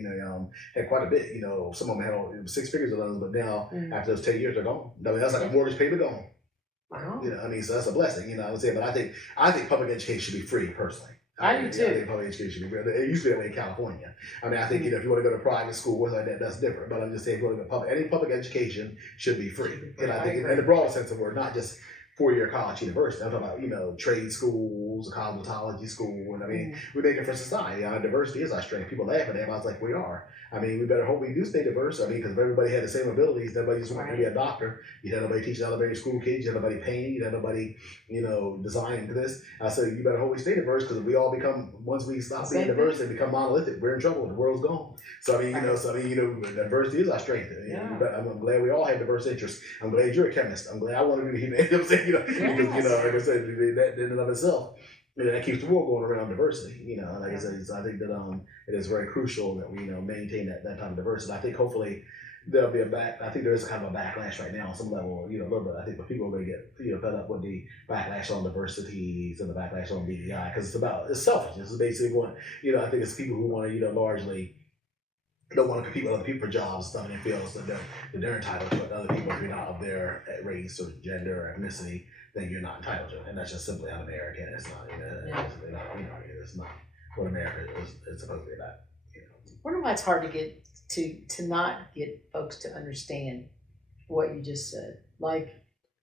Had quite a bit. Some of them had 6 figures of loans, but now after those 10 years, they're gone. I mean, that's like a mortgage payment gone. Wow. So that's a blessing. What I'm saying, but I think public education should be free personally. I do too. I think public education should be free. It used to be that way in California. I mean, I think if you want to go to private school or something like that, that's different. But I'm just saying, any public education should be free. And I think, in the broader sense of the word, not just 4-year college university. I'm talking about, trade schools, cosmetology school. And I mean, we make it for society. Our diversity is our strength. People laugh at that. I was like, we are. I mean, we better hope we do stay diverse. I mean, because if everybody had the same abilities, nobody just wanted to be a doctor. You had nobody teaching elementary school kids. You had nobody painting. You had nobody, designing this. I said, you better hope we stay diverse, because if we all once we stop being diverse and become monolithic, we're in trouble. The world's gone. So I mean, diversity is our strength. I'm glad we all have diverse interests. I'm glad you're a chemist. I'm glad I want to be the because like I said, that in and of itself, that keeps the world going around diversity. And like I said, I think that it is very crucial that we maintain that type of diversity. I think hopefully there'll be I think there is kind of a backlash right now on some level, a little bit. I think but people are going to get fed up with the backlash on diversities and the backlash on DEI, because it's selfish. It's basically I think it's people who want to largely don't want to compete with other people for jobs and stuff, and it feels that they're entitled to it. Other people, if you're not of their race or gender or ethnicity, then you're not entitled to it. And that's just simply un-American. It's not, it's not what America is supposed to be about. I wonder why it's hard to get to not get folks to understand what you just said. Like,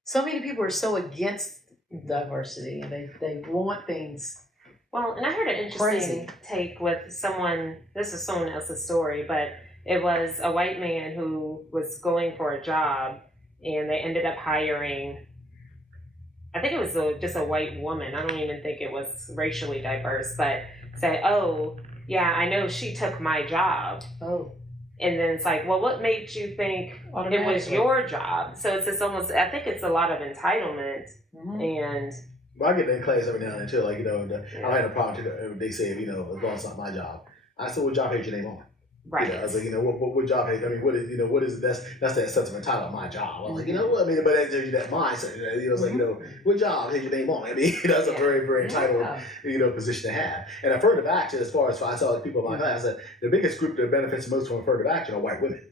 so many people are so against diversity, and they want things. Well, and I heard an interesting take with someone, this is someone else's story, but it was a white man who was going for a job, and they ended up hiring, I think it was just a white woman. I don't even think it was racially diverse, but said, oh, yeah, I know she took my job. Oh. And then it's like, well, what made you think it was your job? So it's just almost, I think it's a lot of entitlement and... Well, I get that in class every now and then too. Like, I had a problem too. They say, as long as it's not my job. I said, what job had your name on? Right. You know, I was like, what job? I mean, what is that's that sense of entitlement, my job. I'm like, what? I mean, but that gives you that mindset. It's like, what job? Here's your name on. I mean, that's a very, very entitled, position to have. And affirmative action, as far as I saw people in my class, that the biggest group that benefits most from affirmative action are white women.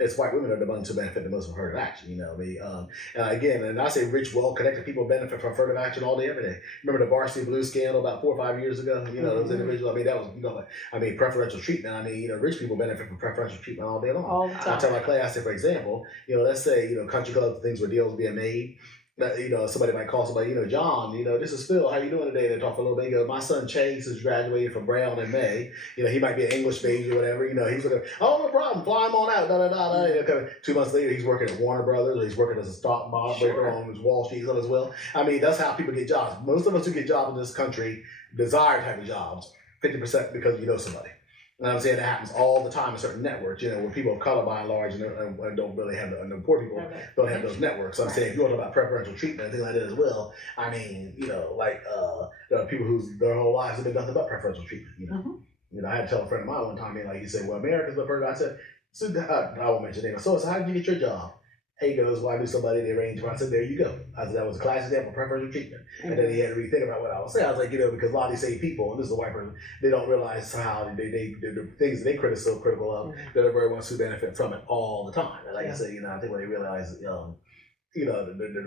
It's white women are the ones who benefit the most from affirmative action, and again, and I say rich, well-connected people benefit from affirmative action all day, every day. Remember the Varsity Blues scandal about 4 or 5 years ago? Those individuals, I mean, that was, preferential treatment. I mean, rich people benefit from preferential treatment all day long. All the time. I tell my class, for example, let's say, country clubs, things where deals being made. Somebody might call somebody, John, this is Phil, how you doing today? They talk for a little bit. He goes, my son Chase has graduated from Brown in May. He might be an English major or whatever. He's like, oh, no problem, fly him on out. Da, da, da, da. 2 months later, he's working at Warner Brothers, or he's working as a stock broker on Wall Street as well. I mean, that's how people get jobs. Most of us who get jobs in this country desire type of jobs, 50% because you know somebody. And I'm saying that happens all the time in certain networks, where people of color by and large and don't really have and the poor people don't have those networks. So I'm saying if you want to talk about preferential treatment and things like that as well, I mean, there are people whose their whole lives have been nothing but preferential treatment, I had to tell a friend of mine one time, he said, well, America's the first. I said, I won't mention name. So how did you get your job? He goes, well, I knew somebody in the arrangement. I said, there you go. I said, that was a class example of preferential treatment. And then he had to rethink about what I was saying. I was like, because a lot of these same people, and this is a white person, they don't realize how the things that they so critical of, they're the very ones who benefit from it all the time. And like I said, I think when they realize, the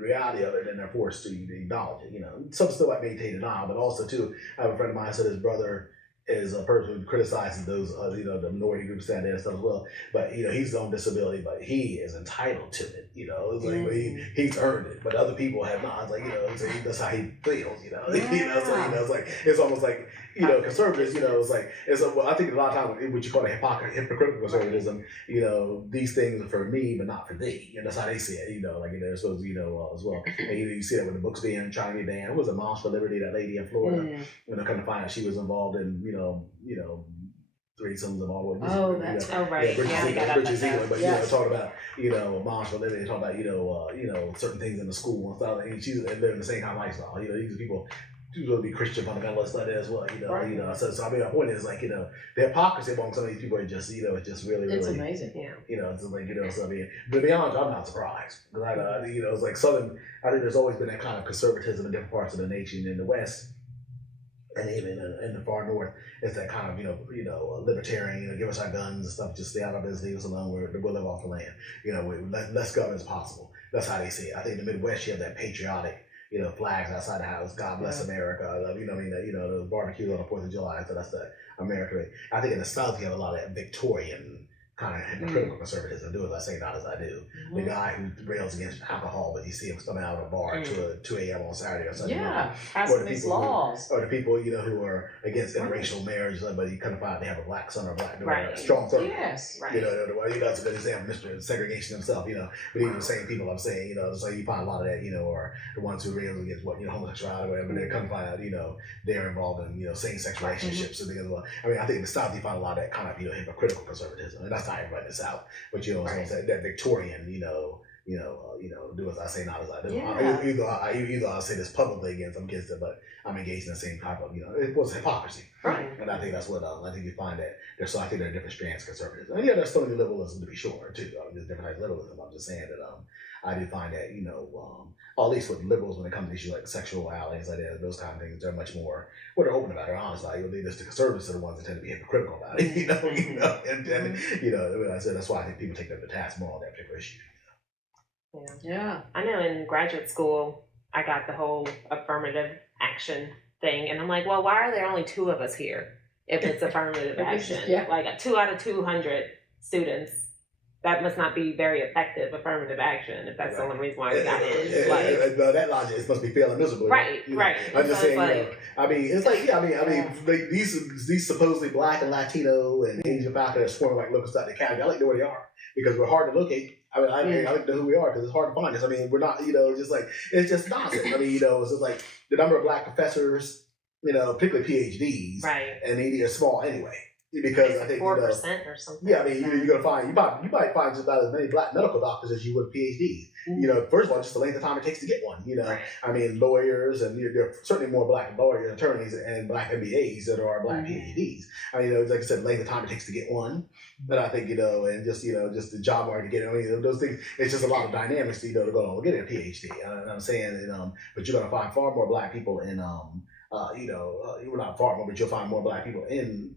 reality of it, then they're forced to acknowledge it. Some still might maintain denial, but also, too, I have a friend of mine said his brother is a person who criticizes those, the minority groups down there and stuff as well. But, he's on disability, but he is entitled to it. It's like he's earned it, but other people have not. It's like, so that's how he feels, it's like, it's almost like, conservatives, it's like, I think a lot of times what you call a hypocritical conservatism, these things are for me, but not for thee. And that's how they see it, they're supposed to, as well. And you see that with the books being trying to be banned. It was a Moms for Liberty, that lady in Florida, come to find out she was involved in, threesomes and all that. Oh, that's right. Bridges England, but talk about Moms for Liberty, talk about certain things in the school and stuff. And she's living the same kind of lifestyle. These people will be Christian fundamentalists like that as well. So I mean, my point is the hypocrisy among some of these people are just it's just really it's amazing. It's like so I mean, but to be honest, I'm not surprised because it's like Southern. I think there's always been that kind of conservatism in different parts of the nation. In the West, and even in the far north, it's that kind of libertarian. Give us our guns and stuff. Just stay out of our business. Leave us alone. We'll live off the land. Less government as possible. That's how they see it. I think in the Midwest you have that patriotic. Flags outside the house. God bless America. The barbecue on the 4th of July. So that's the America. I think in the South you have a lot of that Victorian kind of hypocritical conservatism. Do as I say, not as I do. The guy who rails against alcohol, but you see him coming out of a bar at 2 a.m. on Saturday or Sunday. Passing these laws. Or the people who are against interracial marriage, but you kind of find they have a black son or a black daughter, a strong son. Yes. That's a good example. Mr. Segregation himself. But even the same people I'm saying, so you find a lot of that, or the ones who rail against homosexuality or whatever. They come to find out, they're involved in same-sex relationships and things as well. I mean, I think in the South you find a lot of that kind of hypocritical conservatism, and that's not everybody in the South, but that Victorian, do as I say, not as I do. Either I'll say this publicly against it, but I'm engaged in the same type of, it was hypocrisy. Right. And I think that's what I think you find that I think there are different strands of conservatism. And there's still liberalism to be sure too. There's different types of liberalism. I'm just saying that I do find that, at least with liberals when it comes to issues like sexuality, like that, those kind of things, they're much more, they're open about it, honestly. The conservatives are the ones that tend to be hypocritical about it, and I said that's why I think people take them to task more on that particular issue. Yeah. I know in graduate school, I got the whole affirmative action thing, and I'm like, well, why are there only 2 of us here if it's affirmative action? Like 2 out of 200 students. That must not be very effective affirmative action if that's the only reason why we got in. That logic, it must be failing miserably. Right. I'm just saying, these supposedly black and Latino and Asian faculty are swarming like locusts out the academy. I like to know where they are because we're hard to locate. I like to know who we are because it's hard to find us. I mean, we're not, it's just nonsense. I mean, it's just like the number of black professors, particularly PhDs, right, and they're small anyway. because I think 4% or something. Yeah, I mean, you're gonna find you might find just about as many black medical doctors as you would PhDs. First of all, just the length of time it takes to get one. Right. I mean, lawyers and there are certainly more black lawyers, attorneys, and black MBAs than there are black PhDs. I mean, like I said, the length of time it takes to get one. But I think and just just the job market to get it. I mean, those things. It's just a lot of dynamics to to go get a PhD. I'm saying, but you're gonna find far more black people in you're not far more, but you'll find more black people in,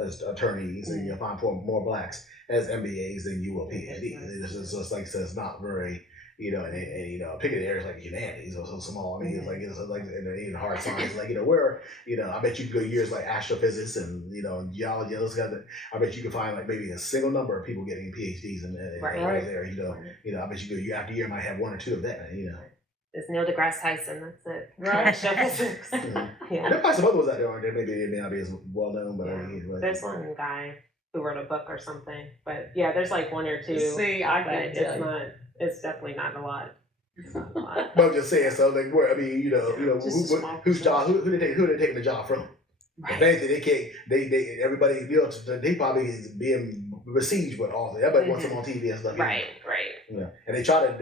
as attorneys, and you'll find more blacks as MBAs than you will PhDs. It's like I said, it's not very, picking areas like humanities or so small. I mean, it's like in hard science, where, I bet you could go years like astrophysics and, geology, those guys. I bet you could find like maybe a single number of people getting PhDs in right there. I bet you go year after year might have one or two of that. It's Neil deGrasse Tyson. That's it. Right. Astrophysics. Yeah. There might be some other ones out there, aren't there? Maybe they may not be as well known, but there's one guy who wrote a book or something. But yeah, there's like one or two. See, I but can't tell you. It's definitely not a lot. It's not a lot. But I'm just saying, so like, where I mean, whose job? Who they taking the job from? Right. If anything, they can't. They everybody. They probably is being besieged with all that. Everybody wants him on TV and stuff. Right. And they try to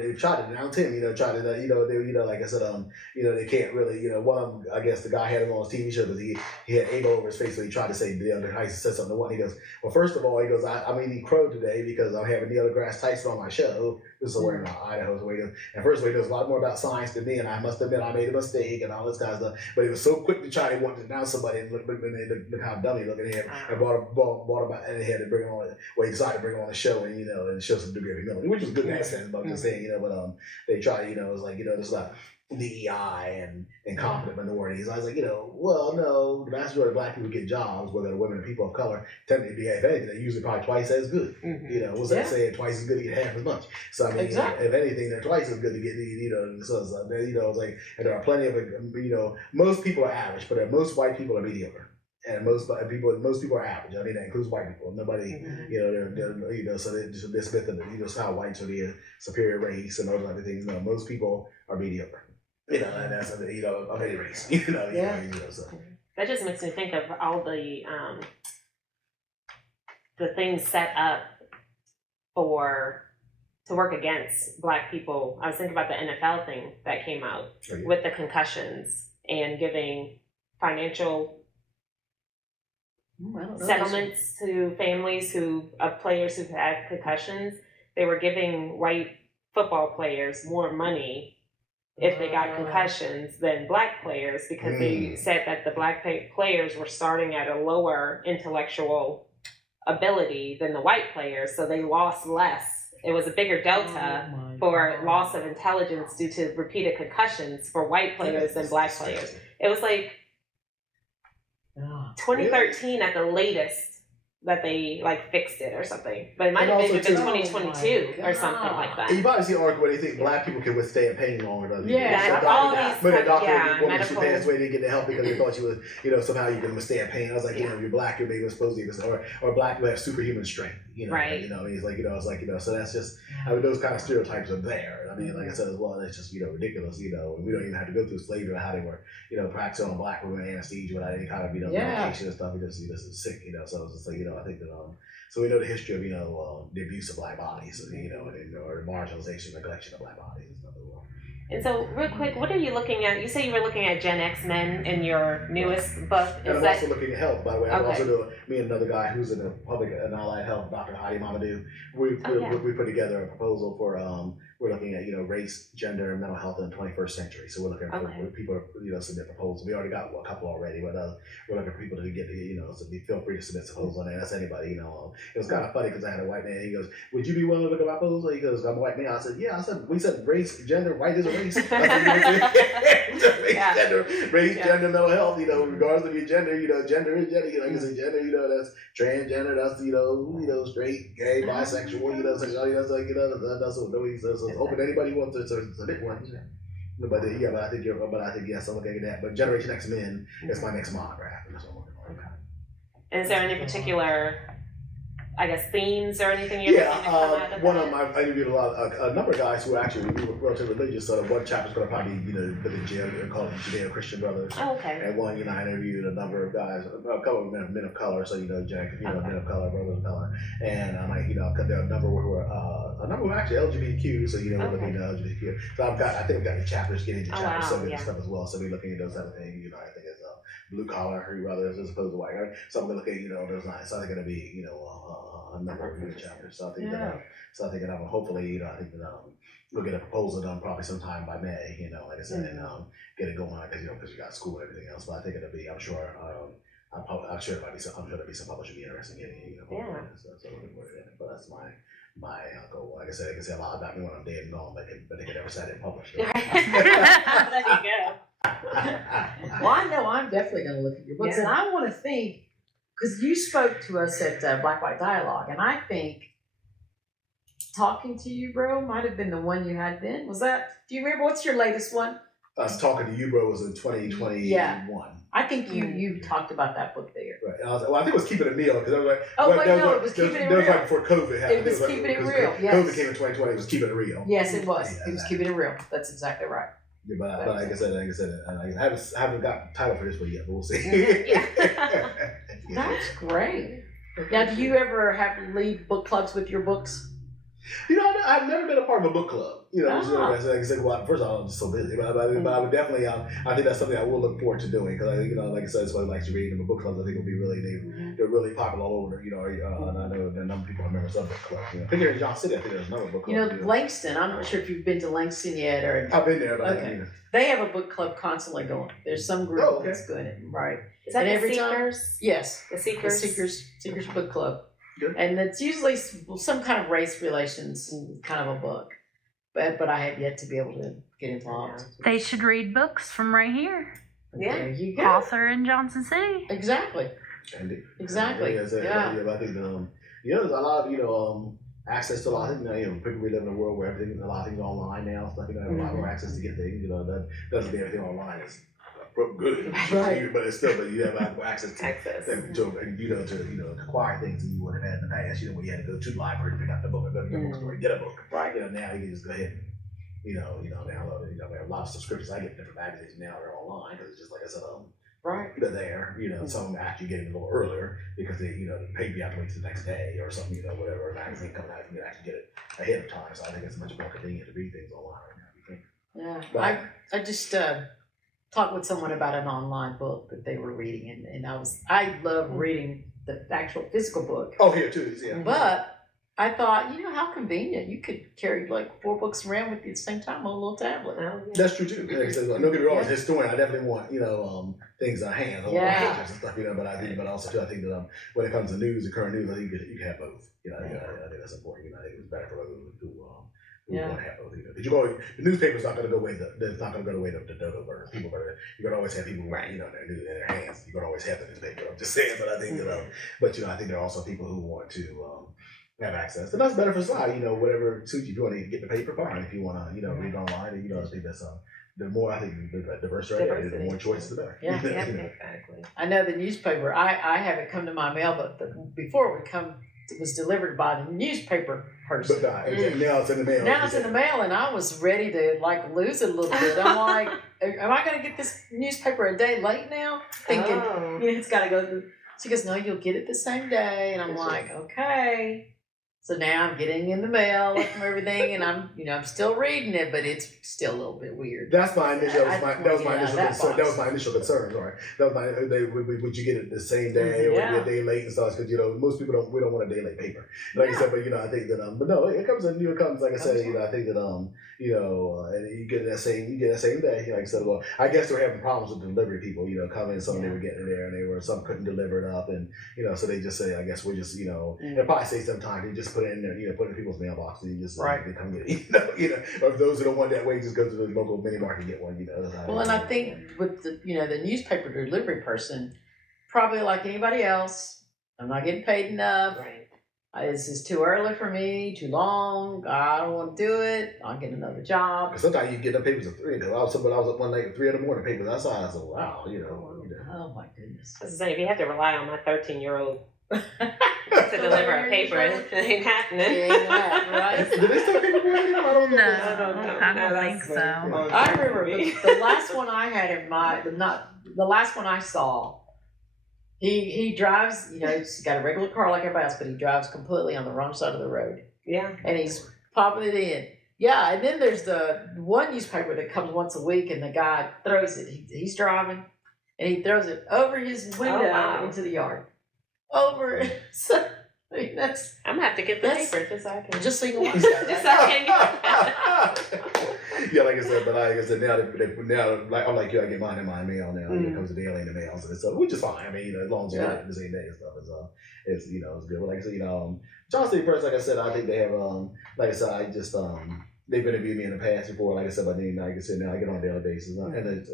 denounce him. Like I said, they can't really. One of them, I guess, the guy had him on his TV show because he had able over his face, so he tried to say Neil deGrasse Tyson said something to one. He goes, well, first of all, he goes, I'm eating crow today because I'm having Neil deGrasse Tyson on my show. This is somewhere in Idaho. So he goes, and first of all, he knows a lot more about science than me, and I must admit I made a mistake and all this kind of stuff. But he was so quick to try to want to denounce somebody and look how dummy looking at him, and brought about and he had to bring him on. Well, he decided to bring him on the show and show some degree of humility, which was good in that sense. But I'm just saying, but they try, it's like there's like DEI and confident minorities. I was like, well, no, the vast majority of black people get jobs, whether they're women or people of color, tend to be, if anything, they're usually probably twice as good. What's that saying? Twice as good to get half as much. So I mean, if anything, they're twice as good to get, so it's like, and there are plenty of, most people are average, but most white people are mediocre. And most people are average. I mean, that includes white people. Nobody, so this myth of, how whites are the superior race and those other things. Most people are mediocre. And that's of any race. So. That just makes me think of all the things set up to work against black people. I was thinking about the NFL thing that came out with the concussions and giving financial settlements to families of players who've had concussions. They were giving white football players more money if they got concussions than black players because they said that the black players were starting at a lower intellectual ability than the white players, so they lost less. It was a bigger delta for loss of intelligence due to repeated concussions for white players than black players. It was like 2013 at the latest that they fixed it or something, but it might have been 2022 or something like that. And you probably see an article where they think black people can withstand pain longer than but a doctor, she passed away, didn't get the help because they thought she was, somehow you can withstand pain. I was like, you're black, you're maybe supposed to, or black people have superhuman strength, right? So that's just, I mean, those kind of stereotypes are there. I mean, like I said as well, it's just, ridiculous, we don't even have to go through slavery or how they were, practicing on black women anesthesia without any kind of, medication and stuff. We just, it's sick, so it's just like, I think that, so we know the history of, the abuse of black bodies, or marginalization, neglection of black bodies and stuff as well. And so, real quick, what are you looking at? You say you were looking at Gen X men in your newest book. And I'm also looking at health, by the way. I'm also doing, me and another guy who's in the public and allied health, Dr. Hadi Mamadou. We put together a proposal for, we're looking at, race, gender, and mental health in the 21st century. So we're looking for people to submit proposals. We already got a couple already, but we're looking for people to get, so feel free to submit proposals on that. That's anybody, It was kind of funny because I had a white man. He goes, would you be willing to look at my proposal? He goes, I'm a white man. I said, yeah. I said, we said race, gender, white is a race. I said, race, gender, mental health, regardless of your gender, gender is gender. You say gender, that's transgender, that's straight, gay, bisexual, that's what we says. So open anybody who wants to submit one. But I think yes, I'm looking at that. But Generation X Men is my next monograph. And that's what I'm working on. And is there any particular I guess, themes or anything you're looking to come out of one that? of them, I interviewed a number of guys who actually we were relatively religious. So one chapter's going to probably be, put in jail. They're called Judeo-Christian Brothers. Oh, okay. And one, I interviewed a number of guys, a couple of men of color. So Jack, men of color, brothers of color, and I'm like, there are a number who are actually LGBTQ. So we're looking at LGBTQ. So I think I've got the chapters getting into chapter 7 and stuff as well. So we're looking at those type of things. I think it's blue collar brothers as opposed to white. Right? So I'm gonna look at those lines. So I think it'll be a number of new chapters. So I think that I'm hopefully I think that we'll get a proposal done probably sometime by May. Like I said, and get it going because you got school and everything else. But I think it'll be. I'm sure there'll be some publishers be interested in getting So looking forward to that. But that's my goal. Like I said, they can say a lot about me when I'm dead and gone, but they can never say I didn't publish it. There you go. Well, I know I'm definitely going to look at your books, and I want to think, because you spoke to us at Black White Dialogue, and I think talking to you, bro, might have been the one you had then. Was that? Do you remember what's your latest one? Us talking to you, bro, was in 2021. Yeah. I think you talked about that book there. Right. And I think it was Keeping It Real because I was like, it was Keeping It Real. That was right before COVID happened. It was Keeping It Real. Yes. COVID came in 2020. It was Keeping It Real. Yes, it was. It was Keeping It Real. That's exactly right. Yeah, but like I said, I haven't got the title for this one yet, but we'll see. That's great. Now, do you ever lead book clubs with your books? I've never been a part of a book club. I said, well, first of all, I'm just so busy. But I would definitely, I think that's something I will look forward to doing because like I said, it's what I like to read. And the book clubs, I think, will be they're really popular all over. And I know there are a number of people who remember some book clubs. I think here in John City, I think there's another book club. Langston. I'm not sure if you've been to Langston yet or. I've been there, but okay. They have a book club constantly going. There's some group that's doing it, right? Is that and the Seekers? Yes, the Seekers. The Seekers Book Club. Good. And it's usually some kind of race relations kind of a book. But I have yet to be able to get involved. They should read books from right here. Yeah. There you go. Author in Johnson City. Exactly. Exactly. I think there's a lot of access to a lot of things. People we live in a world where a lot of things are online now. So have a lot more access to get things. That doesn't mean everything online is good, right. But you have access to acquire things that you would have had in the past. When you had to go to the library to pick up the book or go to the bookstore and get a book. Right. Now you can just go ahead and download it. We have a lot of subscriptions. I get different magazines now. They're online because it's just like I said, right. They're there. Some of them actually get it a little earlier because they maybe have to wait till the next day or something. Whatever magazine coming out, you can actually get it ahead of time. So I think it's much more convenient to read things online right now. Yeah. I just talked with someone about an online book that they were reading, and I love reading the actual physical book. Oh, here too, yeah. But I thought, how convenient. You could carry like 4 books around with you at the same time on a little tablet. That's true too. Don't get me wrong, as a historian, I definitely want, things in hand, pictures and stuff, but also too, I think that when it comes to news and current news, I think you can have both. I think that's important. I think it's better for those who want to have both. Because the newspaper's not going to go away. It's not going to go away the dodo birds. You're going to always have people, in their hands. You're going to always have the newspaper. I'm just saying, but I think I think there are also people who want to have access, and that's better for society. Whatever suits you. If you want to get the paper, fine. If you want to, read it online, and I think that's the more I think the diversity, the more choices, the better. Yeah, exactly. I know the newspaper. I have it come to my mail, but before it was delivered by the newspaper person. But now it's in the mail. Now it's in the mail, and I was ready to lose it a little bit. I'm like, am I going to get this newspaper a day late now? Thinking, it's got to go through. She goes, no, you'll get it the same day. And I'm like, okay. So now I'm getting in the mail from everything, and I'm still reading it, but it's still a little bit weird. That's my initial. That was my initial concern. That was my initial concern. Sorry, that was would you get it the same day or be a day late and stuff? Because most people don't want a day late paper. Like I said, but I think that but no, it comes like I say. I think that and you get that same day. Like I said, well, I guess they're having problems with delivery people. Coming, some they were getting there and some couldn't deliver it up, and so they just say, I guess we're just they probably say sometimes they just put it in there, put it in people's mailbox, and you just they come get it. Or if those who don't want that way, just go to the local mini market and get one. Well, and I think with the the newspaper delivery person, probably like anybody else, I'm not getting paid enough. Right. This is too early for me, too long. I don't want to do it. I'll get another job. Because sometimes you get the papers at 3. I was up one night at 3 a.m. papers outside. I said, wow, Oh my goodness. I was saying, if you have to rely on my 13-year-old to deliver a paper. It ain't happening. Right? Do they still people doing it? I don't know. I don't think so. I remember the last one I had in my the last one I saw. He drives, he's got a regular car like everybody else, but he drives completely on the wrong side of the road. Yeah. And he's popping it in. Yeah, and then there's the one newspaper that comes once a week, and the guy throws it. He's driving, and he throws it over his window into the yard. Over. So, I mean, I'm gonna have to get the paper just so I can. Just so you can watch that. Just so I can. Yeah, like I said, now like I'm like you, I get mine in my mail now. It comes daily in the mail, so which is fine. I mean, as long as you get it the same day and stuff, it's it's good. But like I said, John City Press, like I said, I think they have like I said, I just they've interviewed me in the past before, like I said, but then like I said, now I get on a daily basis, and it's,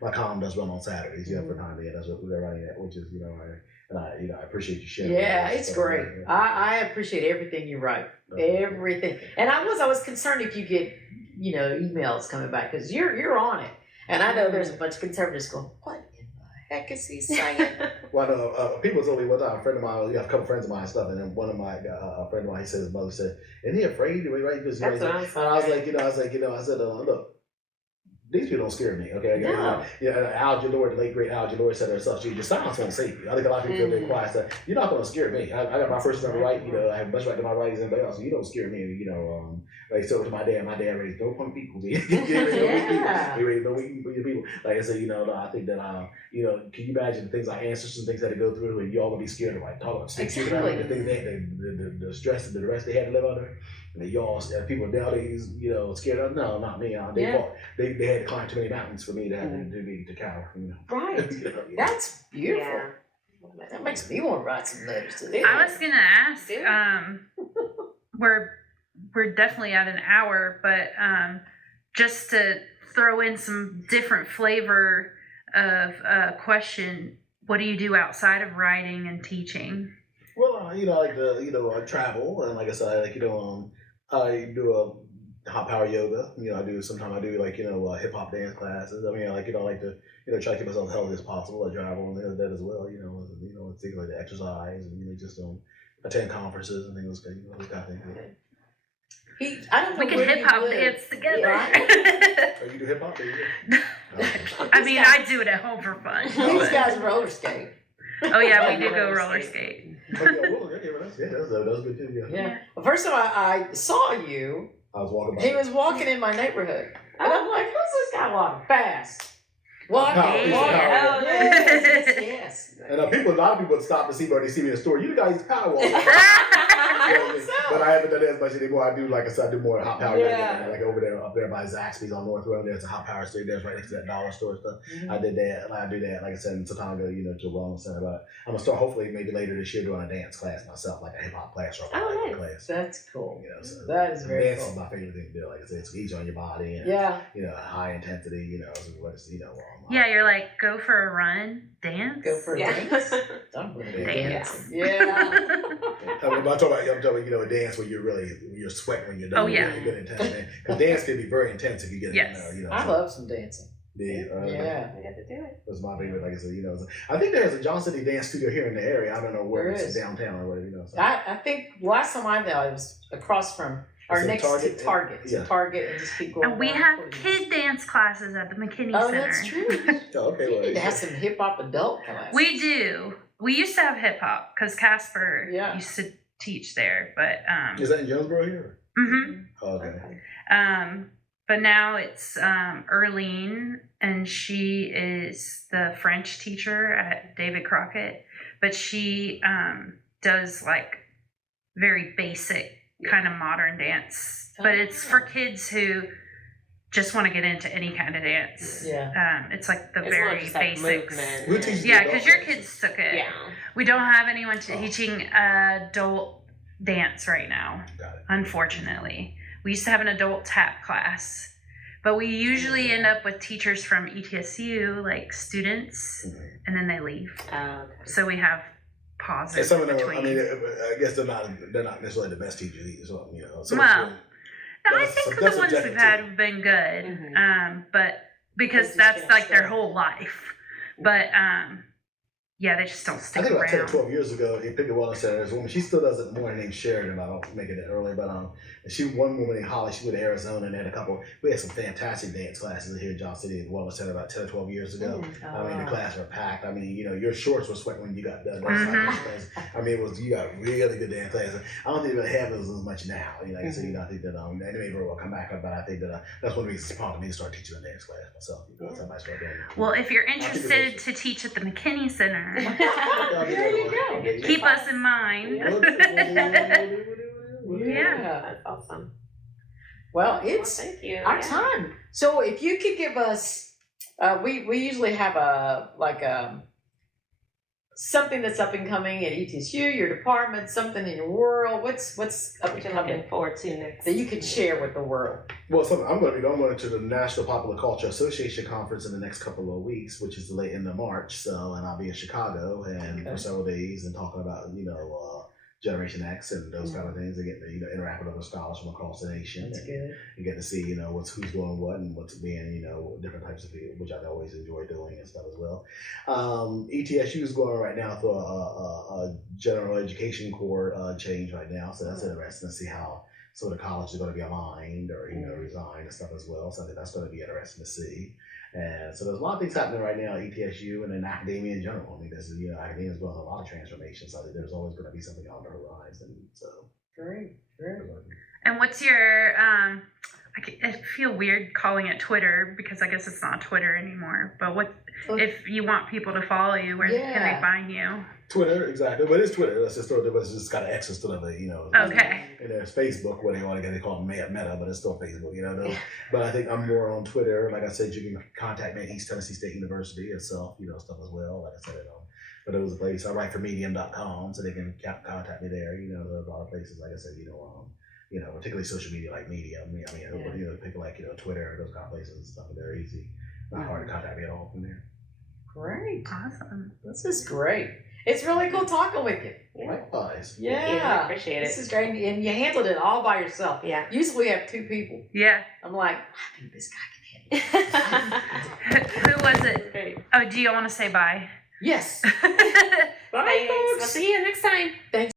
my column does run on Saturdays, for time being. That's what they're running at, which is and I appreciate you sharing. Yeah, it's great. I appreciate everything you write, everything. And I was concerned if you get emails coming back because you're on it, and I know there's a bunch of conservatives going, what in the heck is he saying? Well, people told me one time, a friend of mine, a couple friends of mine and stuff, and then one of my a friend of mine, he said his mother said, "Isn't he afraid to write?" Because That's what I and I was like, I said, look. These people don't scare me, okay? No. Al Jalore, the late great Al Jalore said herself, your silence won't save you. I think a lot of people feel they're quiet. So you're not going to scare me. I got my first amendment right, I have much right to my right as anybody else. So you don't scare me, like so to my dad raised no punk people. He raised no weak people. Like I said, I think that, can you imagine the things I answer, some things that I go through, and you all going to be scared of, like, talk about exactly. the things the stress and the rest they had to live under. And y'all, people nowadays, scared of. No, not me. They had to climb too many mountains for me to have to cower. Right. That's beautiful. Yeah. That makes me want to write some letters to them. I was gonna ask. We're definitely at an hour, but just to throw in some different flavor of question, what do you do outside of writing and teaching? Well, I like to, I travel, and like I said, I do hot power yoga. Sometimes I do hip hop dance classes. I mean, I like to try to keep myself as healthy as possible. I travel and that as well. Things like the exercise and just attend conferences and things like those kind of things. I don't know we can hip hop dance together. Right? You do hip hop? I mean, I do it at home for fun. These guys roller skate. Oh yeah, we do go roller skate. That was good too. Yeah. Well, first time I saw you, I was walking by. He was walking in my neighborhood, and I'm like, "Who's this guy walking fast?" Walking. Yes. And a lot of people would stop to see me when they see me in the store. You the guy who's power walking. But I haven't done that as much anymore. I do, like I said, I do more hot power. Like up there by Zaxby's on North Road. There's a hot power store. There's right next to that dollar store stuff. Mm-hmm. I did that. I do that, like I said, some time ago, to a wellness center. But I'm gonna start hopefully maybe later this year doing a dance class myself, like a hip hop class or a class. That's cool. So that is very dance cool. Is my favorite thing to do. Like I said, it's easy on your body and high intensity. Yeah, you're like, go for a run, dance. Go for a dance. I'm going to dance. Yeah. I'm talking about a dance where you're sweating when you're done. Really good intense. Because dance can be very intense if you get it. I love some dancing. Yeah. I got to do it. That's my favorite. Like I said, I think there's a Johnson City dance studio here in the area. I don't know where it's downtown or whatever. So. I think last time I was across from. Or next to Target. Yeah. Target and just keep going. And we have kid dance classes at the McKinney Center. Oh, that's true. Okay, well, you have some hip hop adult classes. We do. We used to have hip hop because Casper used to teach there, but is that in Jonesboro here? Mm-hmm. Oh, okay. But now it's Erlene, and she is the French teacher at David Crockett, but she does like very basic kind of modern dance, but it's for kids who just want to get into any kind of dance. Yeah. It's like the it's very basics. Yeah, because your kids took it. Yeah. We don't have anyone teaching adult dance right now, unfortunately. We used to have an adult tap class, but we usually end up with teachers from ETSU, like students, and then they leave. So we have pauses. And some of them, between. I mean, I guess they're not necessarily the best teachers either. So I think the ones we've had have been good, but because that's like their whole life. But yeah, they just don't I stick think about 10 or around. 12 years ago, in Pickett Wellness Center, there's a woman, she still does it more, her name's Sheridan, I don't make it that early, but one woman in Holly, she went to Arizona and had we had some fantastic dance classes here in Johnson City at the Wellness Center about 10 or 12 years ago. I mean, the classes were packed. I mean, your shorts were sweating when you got done. I mean, you got really good dance classes. I don't think they're going to have those as much now. Like I said, I think that, and they may very well come back up, but I think that that's one of the reasons it's prompted me to start teaching a dance class myself. Somebody start doing it. Well, if you're interested to teach at the McKinney Center, There you go. keep us in mind. Yeah. That's awesome. Well, it's Thank you. our time. So if you could give us, we usually have something that's up and coming at ETSU, your department, something in your world. What's up and What you're coming looking forward to next. that you could share with the world? Well, I'm going to the National Popular Culture Association conference in the next couple of weeks, which is the late end of March. And I'll be in Chicago and for several days and talking about Generation X and those kind of things, and get to interact with other scholars from across the nation. That's good. You get to see who's doing what and what's being different types of people, which I always enjoy doing and stuff as well. ETSU is going right now through a general education core change right now, so that's interesting to see how some of the colleges are going to be aligned or resign and stuff as well. So I think that's going to be interesting to see. And so there's a lot of things happening right now at ETSU and in academia in general. I mean, academia is going through a lot of transformations. So I think there's always going to be something on the horizon. So Great. And what's your I feel weird calling it Twitter because I guess it's not Twitter anymore. But what if you want people to follow you? Where can they find you? Twitter, exactly. But it's Twitter. That's just got an X instead of Okay. And there's Facebook, where they call it Meta, but it's still Facebook, But I think I'm more on Twitter. Like I said, you can contact me at East Tennessee State University itself, stuff as well. Like I said, but those are places. I write for medium.com, so they can contact me there. There's a lot of places, like I said, particularly social media like Medium. People like Twitter, those kind of places and stuff. They're easy, not hard to contact me at all from there. Great. Awesome. This is great. It's really cool talking with you. Likewise. Yeah. I appreciate it. This is great. And you handled it all by yourself. Yeah. Usually we have two people. Yeah. I'm like, I think this guy can handle it. Who was it? Great. Oh, do you want to say bye? Yes. Bye, folks. We'll see you next time. Thanks.